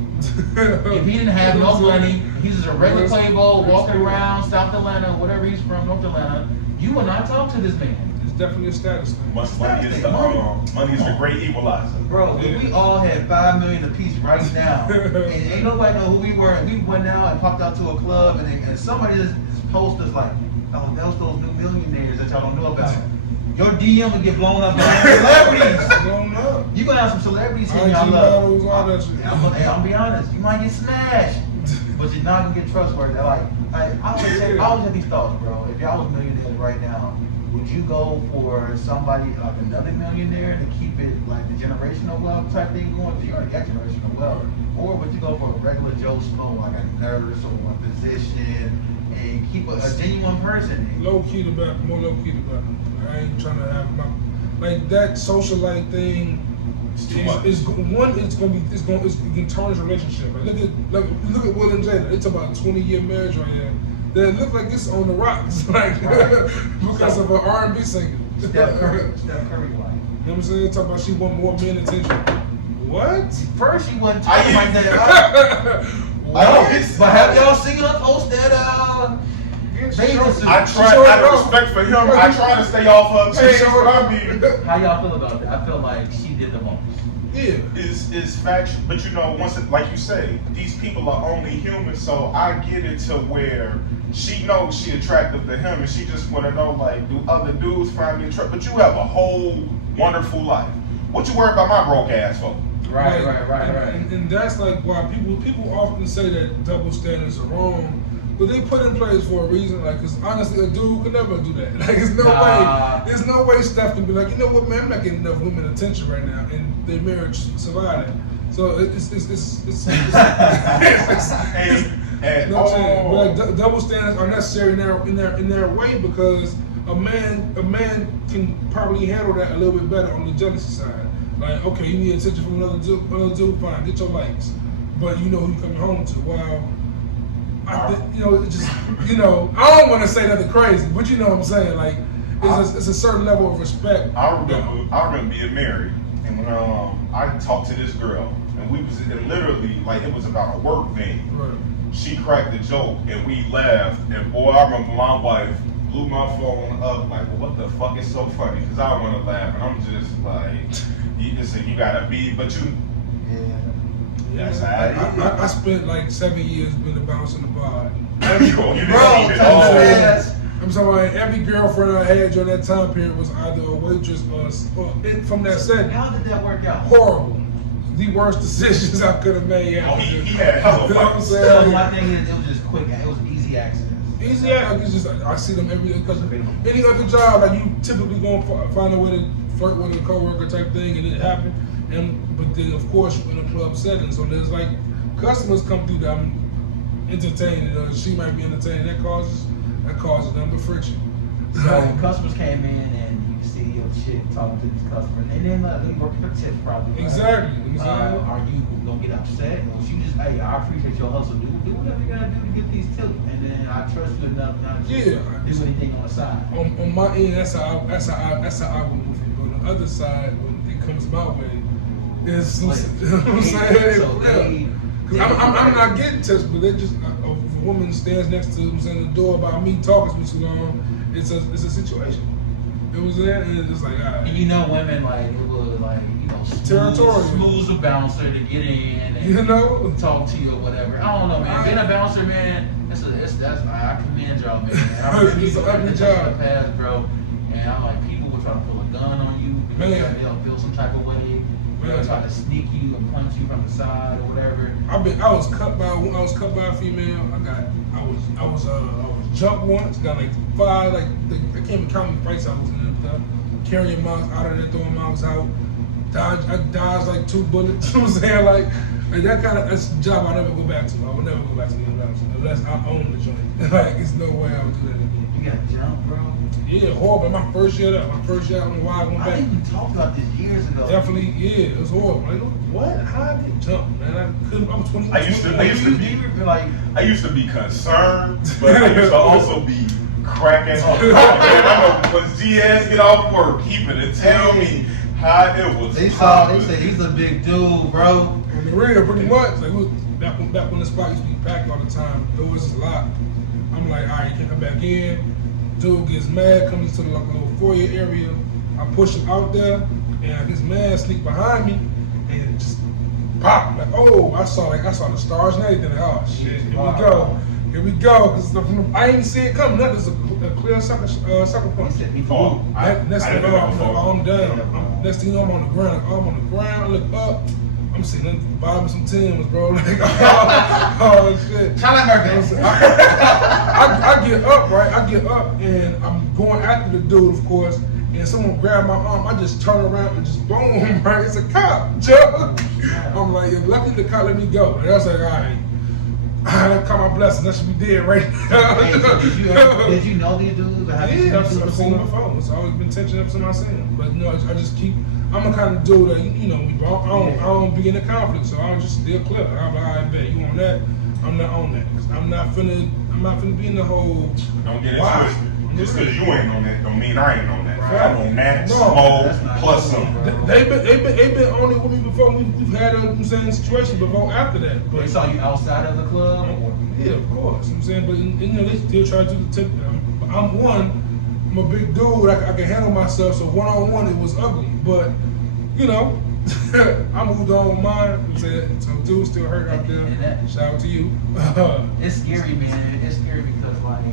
if he didn't have no money, he's just a regular Quavo, walking around South Atlanta, whatever he's from, North Atlanta, you will not talk to this man. It's definitely a status thing. Money is the great equalizer. Bro, if we all had $5 million apiece right now, and ain't nobody know who we were, and we went out and popped out to a club, and somebody just post us like, oh, those new millionaires that y'all don't know about. Your DM will get blown up by celebrities. Blown up. You gonna have some celebrities in IG y'all models, all love. that shit. I'm be honest, you might get smashed, but you're not gonna get trustworthy. I always have these thoughts, bro. If y'all was millionaires right now, would you go for somebody like another millionaire to keep it like the generational wealth type thing going? Because you already got generational wealth. Or would you go for a regular Joe Schmo, like a nurse or a physician, and keep a genuine person? Low key to back, more low key to back. I ain't trying to have my like that socialite thing. It's gonna tarnish a relationship. Like, look at Will and Jada. It's about a 20-year marriage right here. That look like it's on the rocks, like because of an R&B singer. Steph Curry wife. You know what I'm saying? Talking about she want more men attention. What? First she wasn't talking like that. But have y'all seen her post that I try out of respect for him. I try to stay off her page. How y'all feel about that? I feel like she did the most. Yeah, is factual, but like you say, these people are only human. So I get it to where she knows she attractive to him, and she just want to know, like, do other dudes find me attractive? But you have a whole wonderful life. What you worry about my broke ass for? Right. And that's like why people often say that double standards are wrong. But they put in place for a reason, like, cause honestly, a dude could never do that. Like, there's no way Steph can be like, you know what, man, I'm not getting enough women attention right now, and their marriage survived it. So it's you know what I'm saying? But like, double standards are necessary in their way because a man can probably handle that a little bit better on the jealousy side. Like, okay, you need attention from another dude, fine, get your likes, but you know who you're coming home to. Well, I don't want to say nothing crazy, but you know what I'm saying. Like, it's a certain level of respect. I remember being married, and when I talked to this girl, and we was literally like it was about a work thing. Right. She cracked a joke, and we laughed. And boy, I remember my wife blew my phone up like, well, what the fuck is so funny? Because I want to laugh, and I'm just like, you gotta be, but you. That's how I spent like 7 years being a bouncer in the bar. I'm sorry, every girlfriend I had during that time period was either a waitress or from that set. How did that work out? Horrible. The worst decisions I could have made. He had hella fun. So my thing is, it was just quick. It was an easy access. Easy access. It's just I see them every day because any other job, like you typically going to find a way to flirt with a coworker type thing, and it happened. But then, of course, you're in a club setting, so there's like customers come through that I'm entertaining, or she might be entertaining. That causes them the friction. So customers came in and you see your chick talking to these customers, and then they working for tips probably. Right? Exactly. Are you gonna get upset? Or you just, hey, I appreciate your hustle, dude. Do whatever you gotta do to get these tips, and then I trust you enough not to do anything on the side. On my end, that's how I would move it. But on the other side, when it comes my way. It's, you know what I'm saying? I'm not getting tips, but they just a woman stands next to the door by me talking to me too long. It's a situation. It was there, and it's like, all right. And you know, women like it was like Territorial. smooth a bouncer to get in and talk to you or whatever. I don't know, man. Being a bouncer, man, that's I commend y'all, man. I really It's do. an ugly job, the past, bro. And I'm like, people will try to pull a gun on you because they'll feel some type of way. They'll try to sneak you and punch you from the side or whatever. I was cut by a female. I was jumped once. Got like 5. Like they can't even count me fights I was in. Carrying mouths out of there, throwing mouths out. I dodged like 2 bullets. You know what I'm saying? Like that's a job I never go back to. I would never go back to the unless I own the joint. Like it's no way I would do that again. You got jumped, bro. Yeah, horrible. My first year, I don't know why I went back. I think we talked about this years ago. Definitely, yeah, it was horrible. Like, what? How I get jumped, man? I was 20. I used to be concerned, but I used to also be cracking up. Man, I know when GS get off work, he finna tell me how it was. They said he's a big dude, bro. On the real, pretty much. Like back when the spot used to be packed all the time, doors is locked. I'm like, all right, you can't come back in. Dude gets mad, comes to the little foyer area. I push him out there, and this man sneak behind me, and it just pop. Like, oh, I saw the stars and everything. Like, oh shit, here we go. Cause I didn't see it coming. That is a clear sucker punch. Next thing you know, I'm down. Next thing you know, I'm on the ground. I'm on the ground. I look up. I'm sitting at the bottom of some Timbs, bro. Like, oh shit. I get up, right? I get up and I'm going after the dude, of course. And someone grabbed my arm. I just turn around and just boom, right? It's a cop, Joe. I'm like, you're lucky the cop let me go. And I was like, all right. I caught my blessing. That should be dead right now. Hey, so did you know these dudes? Yeah, I've seen them before. It's always been tension up since I seen them. But I just keep. I'm the kind of dude that you know me, bro. I don't be in a conflict, so I'll just steer clear. I'm like, I bet you on that. I'm not on that. I'm not finna be in the whole. Don't get it twisted. Just because you ain't on that, don't mean I ain't on that. Right. I'm on that, small, plus some. They've been on it with me before. We've had a situation before after that. But they saw you outside of the club? Yeah, of course. You know what I'm saying, but they still try to do the tip. I'm a big dude. I can handle myself. So one-on-one, it was ugly. But I moved on with mine. You know what I'm saying, so dude still hurt out there. Shout out to you. It's scary, man. It's scary because like.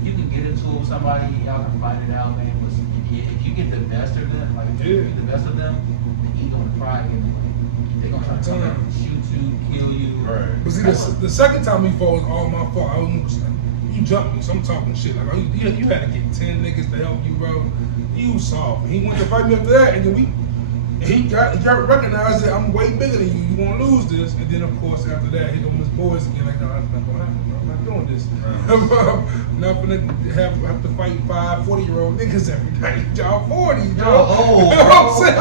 You can get into it with somebody, y'all can fight it out, man. But if you get the best of them, like if you get the best of them, the ego and pride get in the way. They're gonna try to come and shoot you, kill you. Right. But see, the second time we fought was all my fault. You jumped me, so I'm talking shit. Like, you had to get 10 niggas to help you, bro. You soft. He went to fight me after that, and then he got recognized that I'm way bigger than you. You won't lose this. And then, of course, after that, he come his boys again. Like, no, that's not gonna happen. I'm not doing this. I'm not gonna have to fight 5 40-year-old niggas every night. Y'all 40, bro. Oh, you know what I'm saying?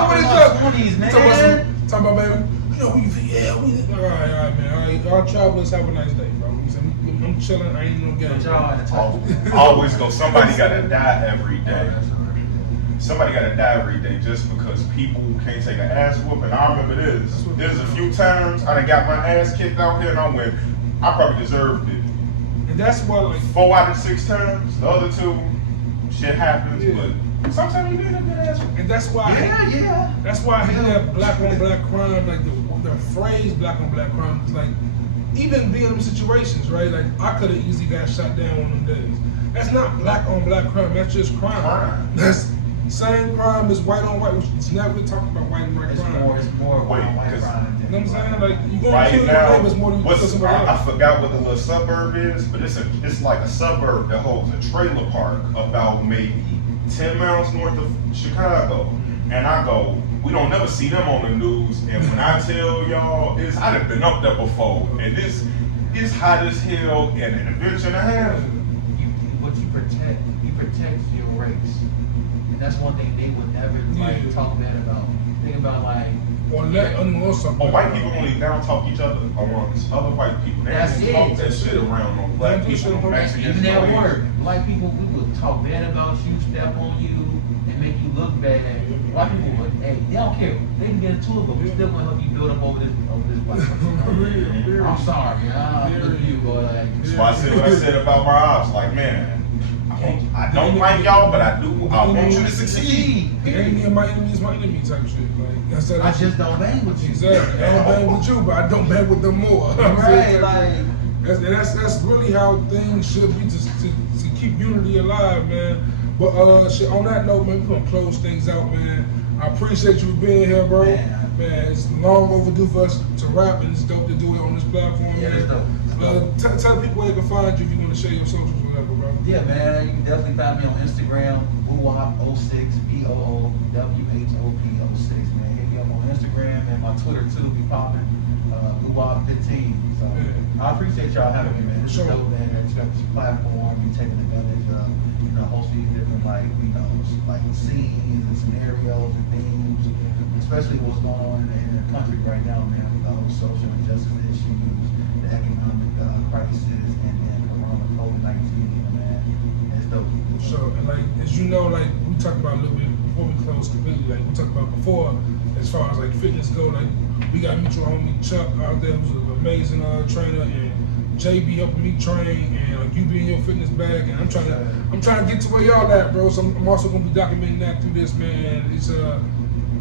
What is 20s, man? Talking about, baby. You know who you think? Yeah, we. All right, man. All right, y'all travelers have a nice day, bro. I'm chilling. I ain't no game. Always go. Somebody gotta die every day. Somebody gotta die every day just because people can't take an ass whooping. I remember this. There's a few times I done got my ass kicked out here and I went, I probably deserved it. And that's why, like, 4 out of 6 times. The other 2, shit happens, but sometimes you need a good ass whooping. and that's why. That's why I hate that black on black crime, like the phrase black on black crime. It's like, even being in situations, right? Like, I could have easily got shot down one of them days. That's not black on black crime. That's just crime. That's same crime as white on white. It's never talking about white and white crime. It's more white crime. You know what I'm saying? Like, you gonna Right kill your now, neighbors more than you kill somebody I else. forgot what the little suburb is, but it's like a suburb that holds a trailer park about maybe 10 miles north of Chicago. And I go, we don't never see them on the news. And when I tell y'all, I done been up there before, and this is hot as hell and an adventure and a half. What you protect your race. And that's one thing they would never talk bad about. Think about like. Or something. But white people only down talk each other amongst other white people. They don't talk that shit around on black people, on Mexicans. Even at work, black people, we would talk bad about you, step on you, and make you look bad. White people would, hey, they don't care. They can get into it, but we still gonna help you build up over this black person. I'm sorry, look at you, boy. That's why I said what I said about my ops. Like, man, I I don't like y'all, but I do. I want you to succeed. The enemy of my enemy is my enemy type shit. Like that's I just don't bang with you. Exactly. I don't bang with you, but I don't bang with them more. Right, like that's really how things should be to keep unity alive, man. But shit, on that note, man, we're gonna close things out, man. I appreciate you being here, bro. Man, it's long overdue for us to rap, and it's dope to do it on this platform, man. Tell people where they can find you if you want to share your socials or whatever, bro. Yeah, man, you can definitely find me on Instagram, BooWhop06, BOOWHOP06, man. Hit me up on Instagram and my Twitter too, be popping, BooWhop15. So I appreciate y'all having me, man. It's dope, man. It's got this platform, you taking advantage of, hosting different, like scenes and scenarios and themes, especially what's going on in the country right now, man, with all the social injustice issues, the economic crisis, and then COVID-19, man. It's dope. Sure, and like, as you know, like, we talked about a little bit before we close completely, like, we talked about before, as far as, like, fitness go, like, we got mutual homie Chuck out there who's an amazing trainer, and JB helping me train, and like you being your fitness bag, and I'm trying to get to where y'all at, bro. So I'm also gonna be documenting that through this, man. It's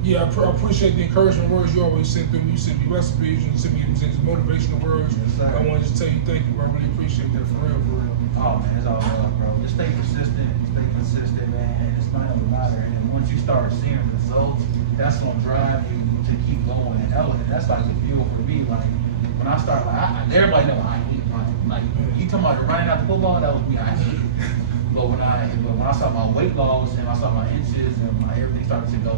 yeah, I appreciate the encouragement words you always send through. You send me recipes, you send me motivational words. Yes, I want to just tell you thank you, bro. I really appreciate that, for real, for real. Oh man, it's all love, bro. Just stay persistent, stay consistent, man. It's not gonna matter. And then once you start seeing results, that's gonna drive you to keep going. And that's like the fuel for me. Like when I start, like everybody know I hate running. Like you talking about running out the football, that was me. I hate it. But when I saw my weight loss and I saw my inches and my everything started to go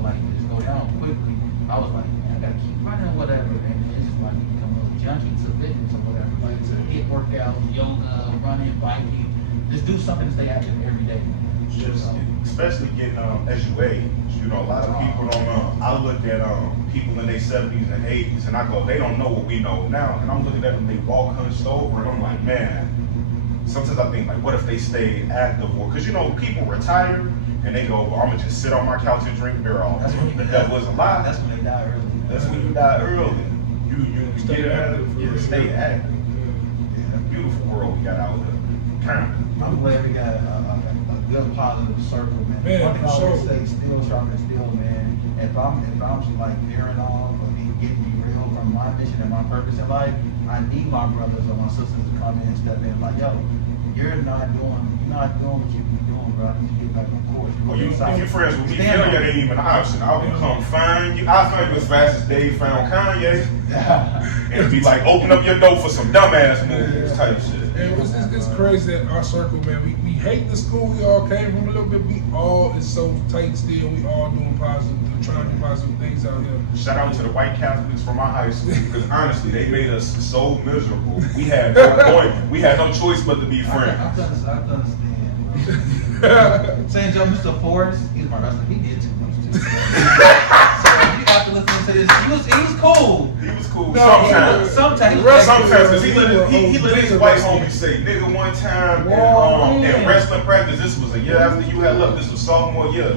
down quickly, I was like, man, I gotta keep running, whatever. And it's just like you become a junkie to fitness or whatever. Like to hit workouts, yoga, running, biking, just do something to stay active every day. Just, especially getting as you age, a lot of people don't know. I look at people in their 70s and 80s, and I go, they don't know what we know now. And I'm looking at them, they walk hunched over, and I'm like, man. Sometimes I think, like, what if they stayed active? Or because people retire and they go, well, I'm gonna just sit on my couch and drink beer all day. That was a lot. That's when they die early. That's when you die early. You Stay active. Stay active. Yeah, beautiful world we got out there. I'm glad we got a good positive circle, man. Man, One thing I for always sure. say, still sharpen steel, man. If I'm like veering off or getting derailed from my mission and my purpose in life, I need my brothers or my sisters to come in and step in. Like, yo, you're not doing what you be doing, bro. I need to get back on course. Well, if you're friends with me, failure ain't even an option. I'll come find you. I'll find you as fast as Dave found Kanye. And be like, open up your door for some dumbass movies type shit. And it's crazy that our circle, man, we hate the school we all came from a little bit. We all is so tight still. We all doing positive, trying to do positive things out here. Shout out to the white Catholics from my high school, because honestly, they made us so miserable. We had no choice but to be friends. I understand. St. Joe, Mr. Forrest, he's my wrestler. He did too much too. So you have to listen to this. He was cool. He was cool. No, Sometimes, because he let his white homie say, nigga, one time in wrestling practice. This was a year after you had left. This was sophomore year.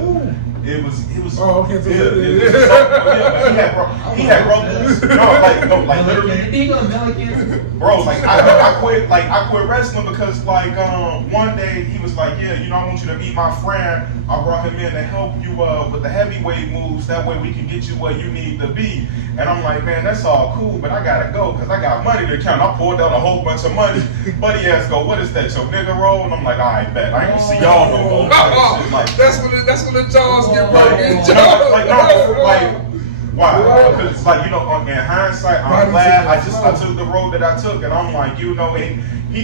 It was. Oh, okay. So it was sophomore year. But he had brothers. Like literally. He got American. Bro, like I quit wrestling because one day he was like, yeah, I want you to meet my friend. I brought him in to help you with the heavyweight moves. That way we can get you where you need to be. And I'm like, man, that's all cool, but I gotta go because I got money to count. I pulled out a whole bunch of money. Buddy ass go, what is that? Your nigga roll? And I'm like, all right, bet. I ain't gonna see y'all no more. That's when the jaws get broken. Why? Because in hindsight, I'm glad I took the road that I took, and I'm like, he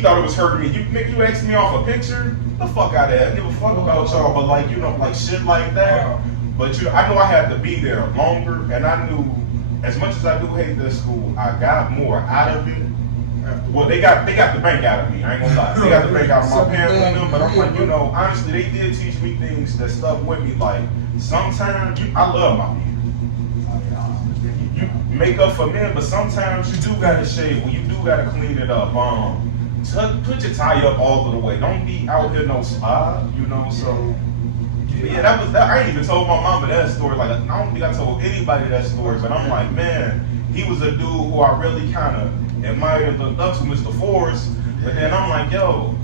thought it was hurting me. You asked me off a picture? The fuck out of there. I give a fuck about y'all, but like shit like that. But I know I had to be there longer, and I knew as much as I do hate this school, I got more out of it. Well, they got the bank out of me. I ain't gonna lie. They got the bank out of my parents and them, but I'm like, honestly, they did teach me things that stuck with me. Like sometimes I love my people. You make up for men, but sometimes you do gotta shave. Well, you do gotta clean it up. Put your tie up all of the way. Don't be out here no spot, So yeah, that. I ain't even told my mama that story. Like I don't think I told anybody that story. But I'm like, man, he was a dude who I really kind of admired and looked up to, Mr. Forrest. But then I'm like, yo,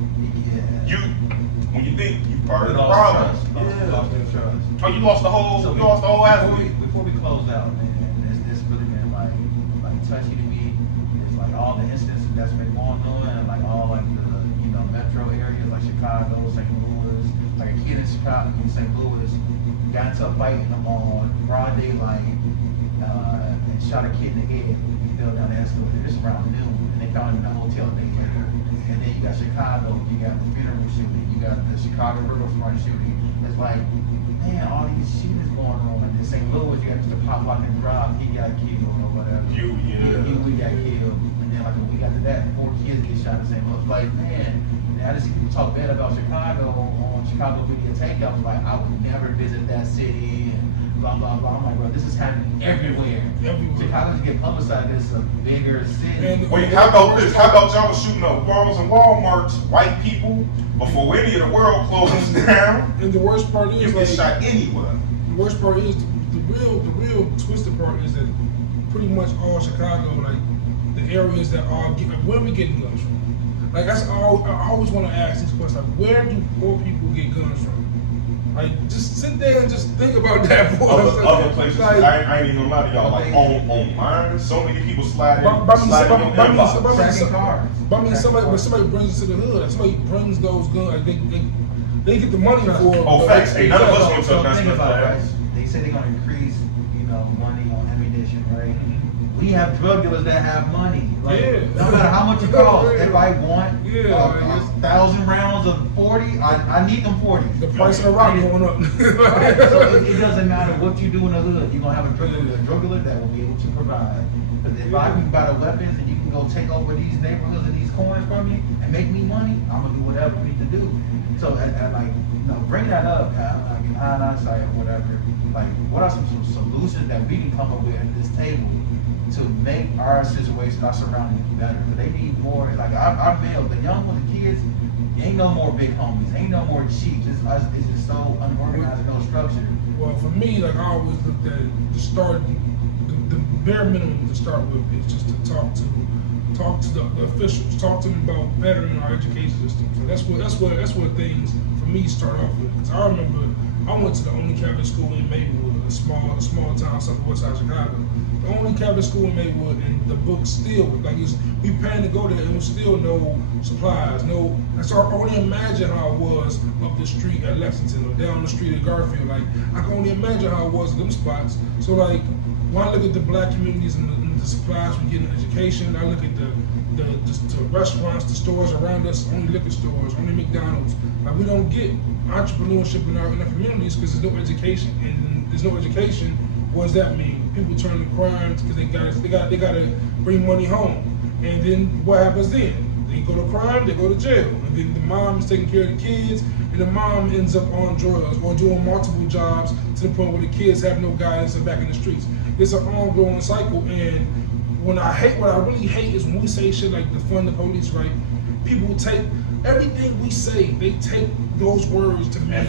when you you think you part of the Lost problem. trust. Lost their trust. Oh, you lost the whole athlete. Before we close out, man, it's really been like touchy to me. It's like all the incidents that's been going on, and like all like the metro areas like Chicago, St. Louis. Like a kid in Chicago, in St. Louis, got into a fight on broad daylight and shot a kid in the head. He fell down the escalator. This around noon, and they found him in a hotel a day later. And then you got Chicago, you got the funeral shooting, you got the Chicago riverfront shooting. It's like, man, all these shootings going on. In St. Louis, you got Mr. Pop Lock and Drop, he got killed or whatever. We got killed. And then like when we got to that, 4 kids get shot in St. Louis. Like, man, I just see people talk bad about Chicago on Chicago Video Take. I was like, I would never visit that city and blah, blah, blah. I'm like, bro, this is happening everywhere. Chicago just get publicized as a bigger city. Wait, how about this? How about y'all shooting up Walls and Walmarts, white people, before any of the world closes down? And the worst part is, you get shot anywhere. The worst part is, the real twisted part is that pretty much all Chicago, like the areas that are, where are we getting guns from? Like that's all. I always want to ask these questions. Like, where do poor people get guns from? Like, just sit there and just think about that. Other places, like, I ain't even gonna lie to y'all. Like on mine, so many people sliding on when somebody brings it to the hood, like somebody brings those guns. Like they get the money for. Oh, facts. Ain't none of us gonna touch Think that about it, stuff. right? They say they're gonna increase, money on ammunition, right? We have drug dealers that have money. Like, no matter how much it costs, if I want 1,000 rounds of 40, I need them 40. The price of the rock going up. Right. So it doesn't matter what you do in the hood. You're gonna have a drug dealer that will be able to provide. Because if I can buy the weapons and you can go take over these neighborhoods and these corners from me and make me money, I'm gonna do whatever I need to do. So bring that up. Like in hindsight or whatever. Like, what are some solutions that we can come up with at this table to make our situation, our surroundings better? But they need more. Like our males, the young ones, the kids, ain't no more big homies, ain't no more chiefs. It's just so unorganized and no structure. Well, for me, like I always looked at it, to start, the bare minimum to start with is just to talk to the officials, talk to them about bettering our education system. So that's what things for me start off with. Because I remember I went to the only Catholic school in Maywood, a small town southwest side of Chicago. The only Catholic school in Maywood, and the books still we paying to go there, and was still no supplies, no. And so I can only imagine how it was up the street at Lexington or down the street at Garfield. Like I can only imagine how it was in them spots. So like when I look at the black communities and the supplies we get in education, I look at the restaurants, the stores around us, only liquor stores, only McDonald's. Like we don't get entrepreneurship in our communities because there's no education, and there's no education. What does that mean? People turn to crime because they gotta bring money home, and then what happens then? They go to crime, they go to jail, and then the mom is taking care of the kids, and the mom ends up on drugs or doing multiple jobs to the point where the kids have no guidance and back in the streets. It's an ongoing cycle, and what I really hate is when we say shit like defund the police, right? People take everything we say, they take those words to mean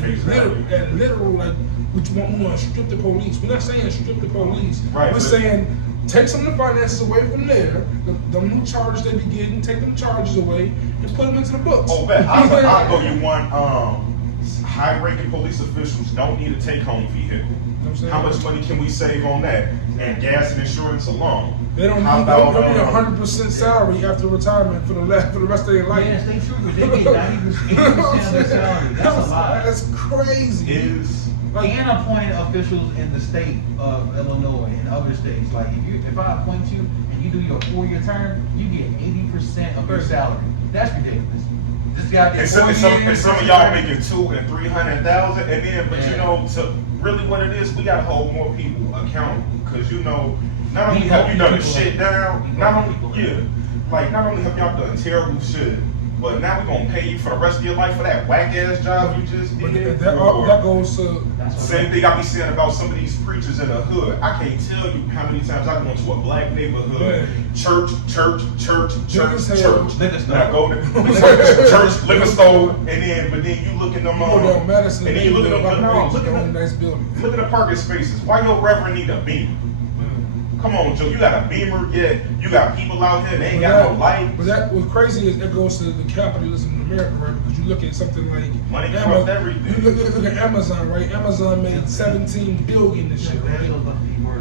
literal, like we want to strip the police. We're not saying strip the police. Right, we're saying take some of the finances away from there, the new charges they be getting, take them charges away and put them into the books. Oh, bet. I'll go you one. High-ranking police officials don't need a take-home vehicle. How much money can we save on that? And gas and insurance alone. They don't need 100% salary after retirement for the rest of their life. Yeah, they true. They get 90% of their salary. That's a lot. That's crazy. And appoint officials in the state of Illinois and other states. Like if I appoint you and you do your 4-year term, you get 80% of your salary. That's ridiculous. This guy and some of y'all making $200,000 and $300,000, and then to really what it is, we gotta hold more people accountable because not only have you done the shit down, not only have y'all done terrible shit, but now we're gonna pay you for the rest of your life for that whack ass job you just did. That goes to same thing I be saying about some of these preachers in the hood. I can't tell you how many times I go into a black neighborhood, church. Now go to church, liquor store, but then you look at them Madison, and then you look at them. nice building. Look at the parking spaces. Why your reverend need a beamer? Come on, Joe, you got a beamer, you got people out here, they ain't got no light. But what's crazy is that goes to the capitalism America, right? Because you look at something like Money costs everything. You look at Amazon, right? Amazon made 17 billion this shit, right?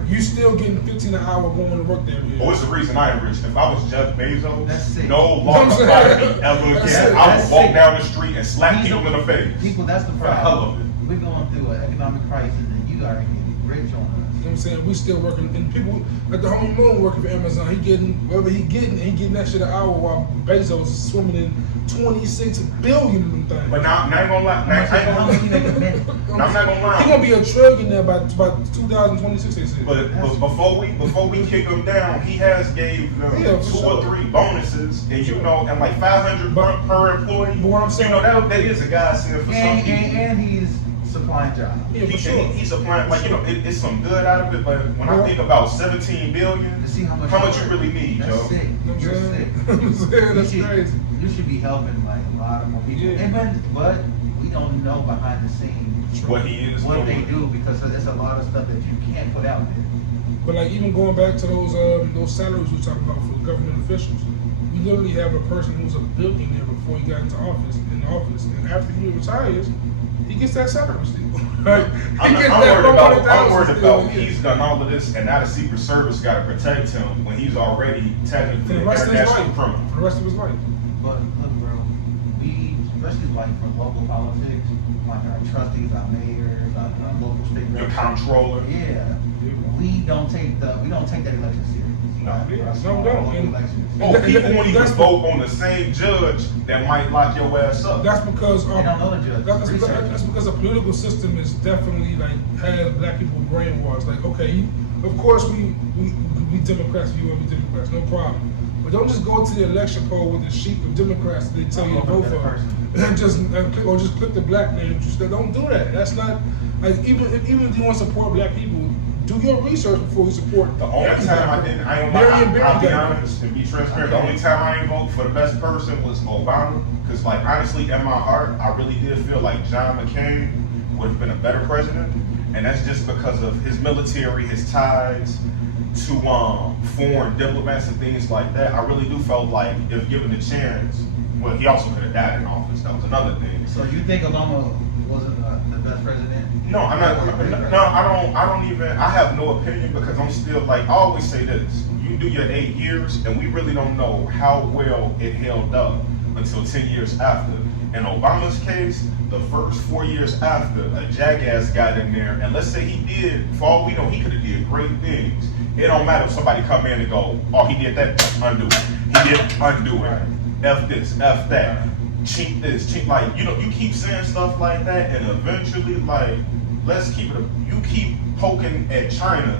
You still getting 15 an hour going to work there. Well, what's the reason I ain't rich? If I was Jeff Bezos, no You know law what I'm saying? applied to me ever again. I would walk sick. down the street and slap people in the face. People, that's the For the hell of problem. it. We're going through an economic crisis, and you are getting rich on us. You know what I'm saying? We still working, and people like the homie Moon working for Amazon. He getting whatever he getting that shit an hour while Bezos is swimming in 26 billion of them things. But now, I ain't gonna lie. How much you make a minute? I'm not gonna lie. He gonna be a trillionaire by 2026. They said. But before we kick him down, he has gave them Yeah, for 2 sure. or 3 bonuses, and you know, and like 500 per employee. But what I'm saying, you know, that is a godsend for some people. And he's supplying jobs. Yeah, for sure. He's applying, like, you know, it's some good out of it, but when I think about 17 billion, To see how much you really need, That's Joe? sick. You know what You're I'm sick. saying? I'm saying that's you should, crazy. You should be helping like a lot of more people. Yeah. But we don't know behind the scenes What he is what they doing. do because there's a lot of stuff that you can't put out there. But like even going back to those salaries we talking about for government officials, we literally have a person who's a billionaire before he got into office, and after he retires, he gets that salary still. Right? I'm He gets worried that about still. he's done all of this, and now the Secret Service got to protect him when he's already For technically the an rest of his international life. criminal. For the rest of his life. But look, bro, we especially like for local politics, like our trustees, our mayors, our local state Your reps. comptroller. Yeah, we don't take that election serious. No, yeah, Our some small don't. local And- elections. Oh, people won't even That's- vote on the same judge that might lock your ass up. That's because They don't know the judge. that's because the political system is definitely like has black people brainwashed. Like, okay, of course we Democrats, if you want to be Democrats, no problem. But don't just go to the election poll with a sheet of Democrats that they tell you to vote for, and just click the black name. Just don't do that. That's not like even if you want to support black people, do your research before you support. The only time I didn't, I'll be honest and be transparent. The only time I ain't vote for the best person was Obama, because like honestly, in my heart, I really did feel like John McCain would have been a better president, and that's just because of his military, his ties to foreign diplomats and things like that. I really do felt like if given the chance, well, he also could have died in office. That was another thing. So you think Obama wasn't the best president? No, I'm not. No, I don't even. I have no opinion because I'm still like I always say this. You do your 8 years, and we really don't know how well it held up until 10 years after. In Obama's case, the first 4 years after, a jackass got in there, and let's say he did. For all we know, he could have did great things. It don't matter if somebody come in and go, oh, he did that, undo it. He did undo it. F this, F that. Cheat this, cheat like you know. You keep saying stuff like that, and eventually, like, let's keep it. You keep poking at China.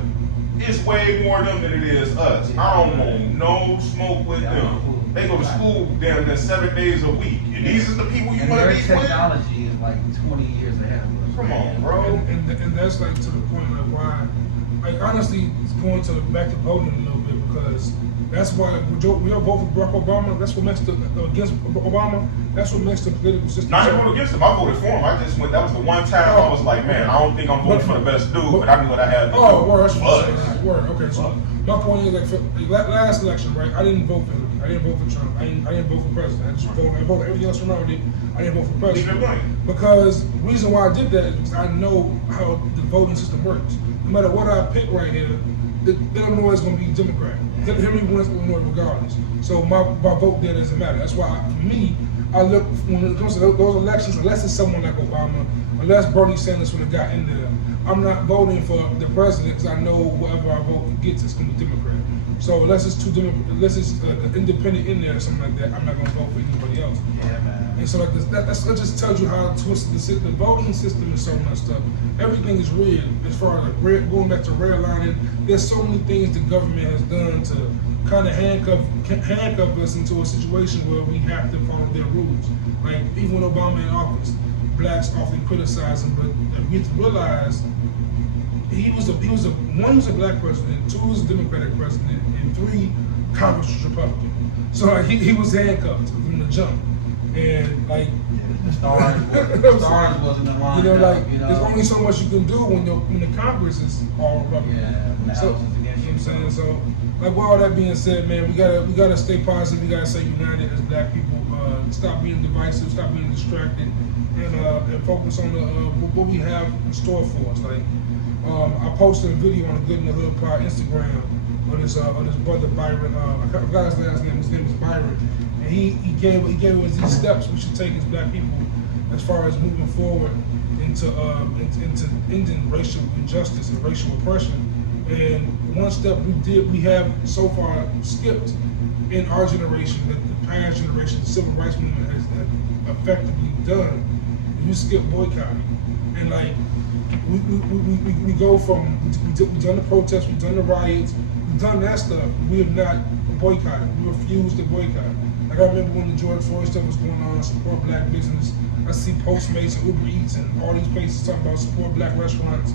It's way more them than it is us. I don't want no smoke with them. They go to school damn near 7 days a week. And these are the people you And want to their be with. technology is like 20 years ahead of us. Come on, bro. And that's like to the point like why, like honestly, it's going to back to voting a little bit because that's why we all vote for Barack Obama. That's what makes against Obama. That's what makes the political system. Not even vote against him. I voted for him. I just went. That was the one time I was like, man, I don't think I'm voting for the best dude, but I knew what I had to do. Oh, word, that's what I'm Buzz. saying. Word. Okay, so my point is like last election, right? I didn't vote for him. I didn't vote for Trump. I didn't vote for president. I just voted. I voted everything else around it. I didn't vote for president. Because the reason why I did that is because I know how the voting system works. No matter what I pick right here, Illinois is going to be Democrat. Hillary wins Illinois regardless. So my vote there doesn't matter. That's why, for me, I look when it comes to those elections, unless it's someone like Obama, unless Bernie Sanders would have got in there, I'm not voting for the president because I know whoever I vote gets is going to be Democrat. So unless it's unless it's an independent in there or something like that, I'm not going to vote for anybody else. Yeah, man. And so like that just tells you how twisted the voting system is so messed up. Everything is rigged as far as like going back to redlining. There's so many things the government has done to kind of handcuff us into a situation where we have to follow their rules. Like even with Obama in office, blacks often criticize him, but we have to realize he was a black president, 2 was a Democratic president, and 3 Congress was Republican. So like he was handcuffed from the jump, and like The stars wasn't aligned. you know, like up, you know? there's only so much you can do when the Congress is all Republican. Yeah, the So, House is you know against what I'm you. saying? So, like, with all that being said, man, we gotta stay positive. We gotta stay united as black people stop being divisive, stop being distracted, and focus on what we have in store for us. Like I posted a video on the Good in the Hood Pod Instagram on his brother Byron. I forgot his last name. His name is Byron, and he gave us these steps we should take as Black people as far as moving forward into ending racial injustice and racial oppression. And one step we have so far skipped in our generation, that the past generation, the civil rights movement has effectively done. We skip boycotting, and like we go from we've done the protests, we've done the riots, we've done that stuff. We have not boycotted. We refuse to boycott. Like I remember when the George Floyd stuff was going on, support Black business. I see Postmates and Uber Eats and all these places talking about support Black restaurants,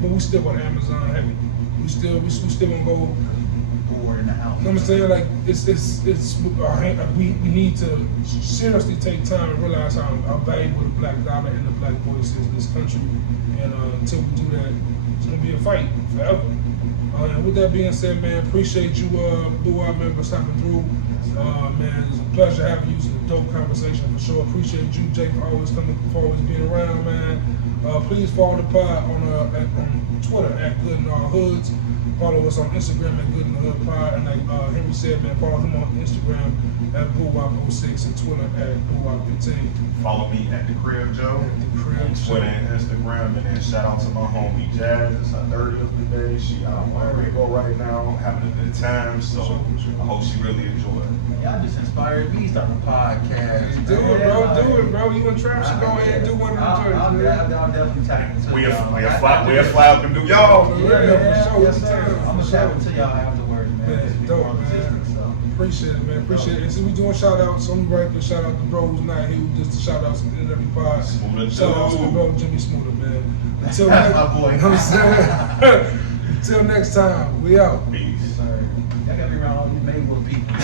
but we still on Amazon heavy. We still gonna go. Bored in the house. You know what I'm saying? Like we need to seriously take time and realize how valuable the Black dollar and the Black voice is in this country. And until we do that, it's gonna be a fight forever. And with that being said, man, appreciate you, BooWhop, man, for stopping through. Man, it's a pleasure having you. It's a dope conversation for sure. Appreciate you, Jay, for always being around, man. Please follow the pod on Twitter at Good in Our Hoods. Follow us on Instagram at Good in the Hood Pod. And like Henry said, man, follow him on Instagram at BooWhop06 and Twitter at BooWhop15. Follow me at the Crib Joe. At the Crib on Joe. Twitter and Instagram, and then shout out to my homie Jazz. It's her 30th today. She out in Puerto Rico right now, having a good time. So I hope she really enjoyed it. Y'all just inspired me to start a podcast. Do it, bro. You and Travis should go ahead and do one of them joints, man. I'll definitely tap into We'll y'all. fly up and do y'all. For real, for sure. Yes, sir. I'm gonna tap into y'all afterwards, man. Man, Just be dope, more man. consistent, so. Appreciate it, man. Appreciate it. And since we doing shout outs, so I'm right to shout out to bro who's not here, who just the shout outs at the end of every pod. Smoother Shout out to the dude. bro Jimmy Smoother, man. Until That's next, my boy. You know what I'm saying? Until next time, we out. Peace. Sir, y'all got me around all these Maywood people.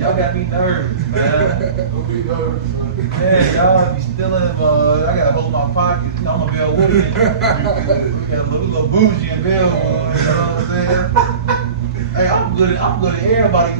Y'all got me nervous, man. Don't be nervous, man. Man, y'all be stealing. I gotta hold my pockets. You know, I'm a Bill Woodman. We got a little bougie in Bill. You know what I'm saying? Hey, I'm good at everybody.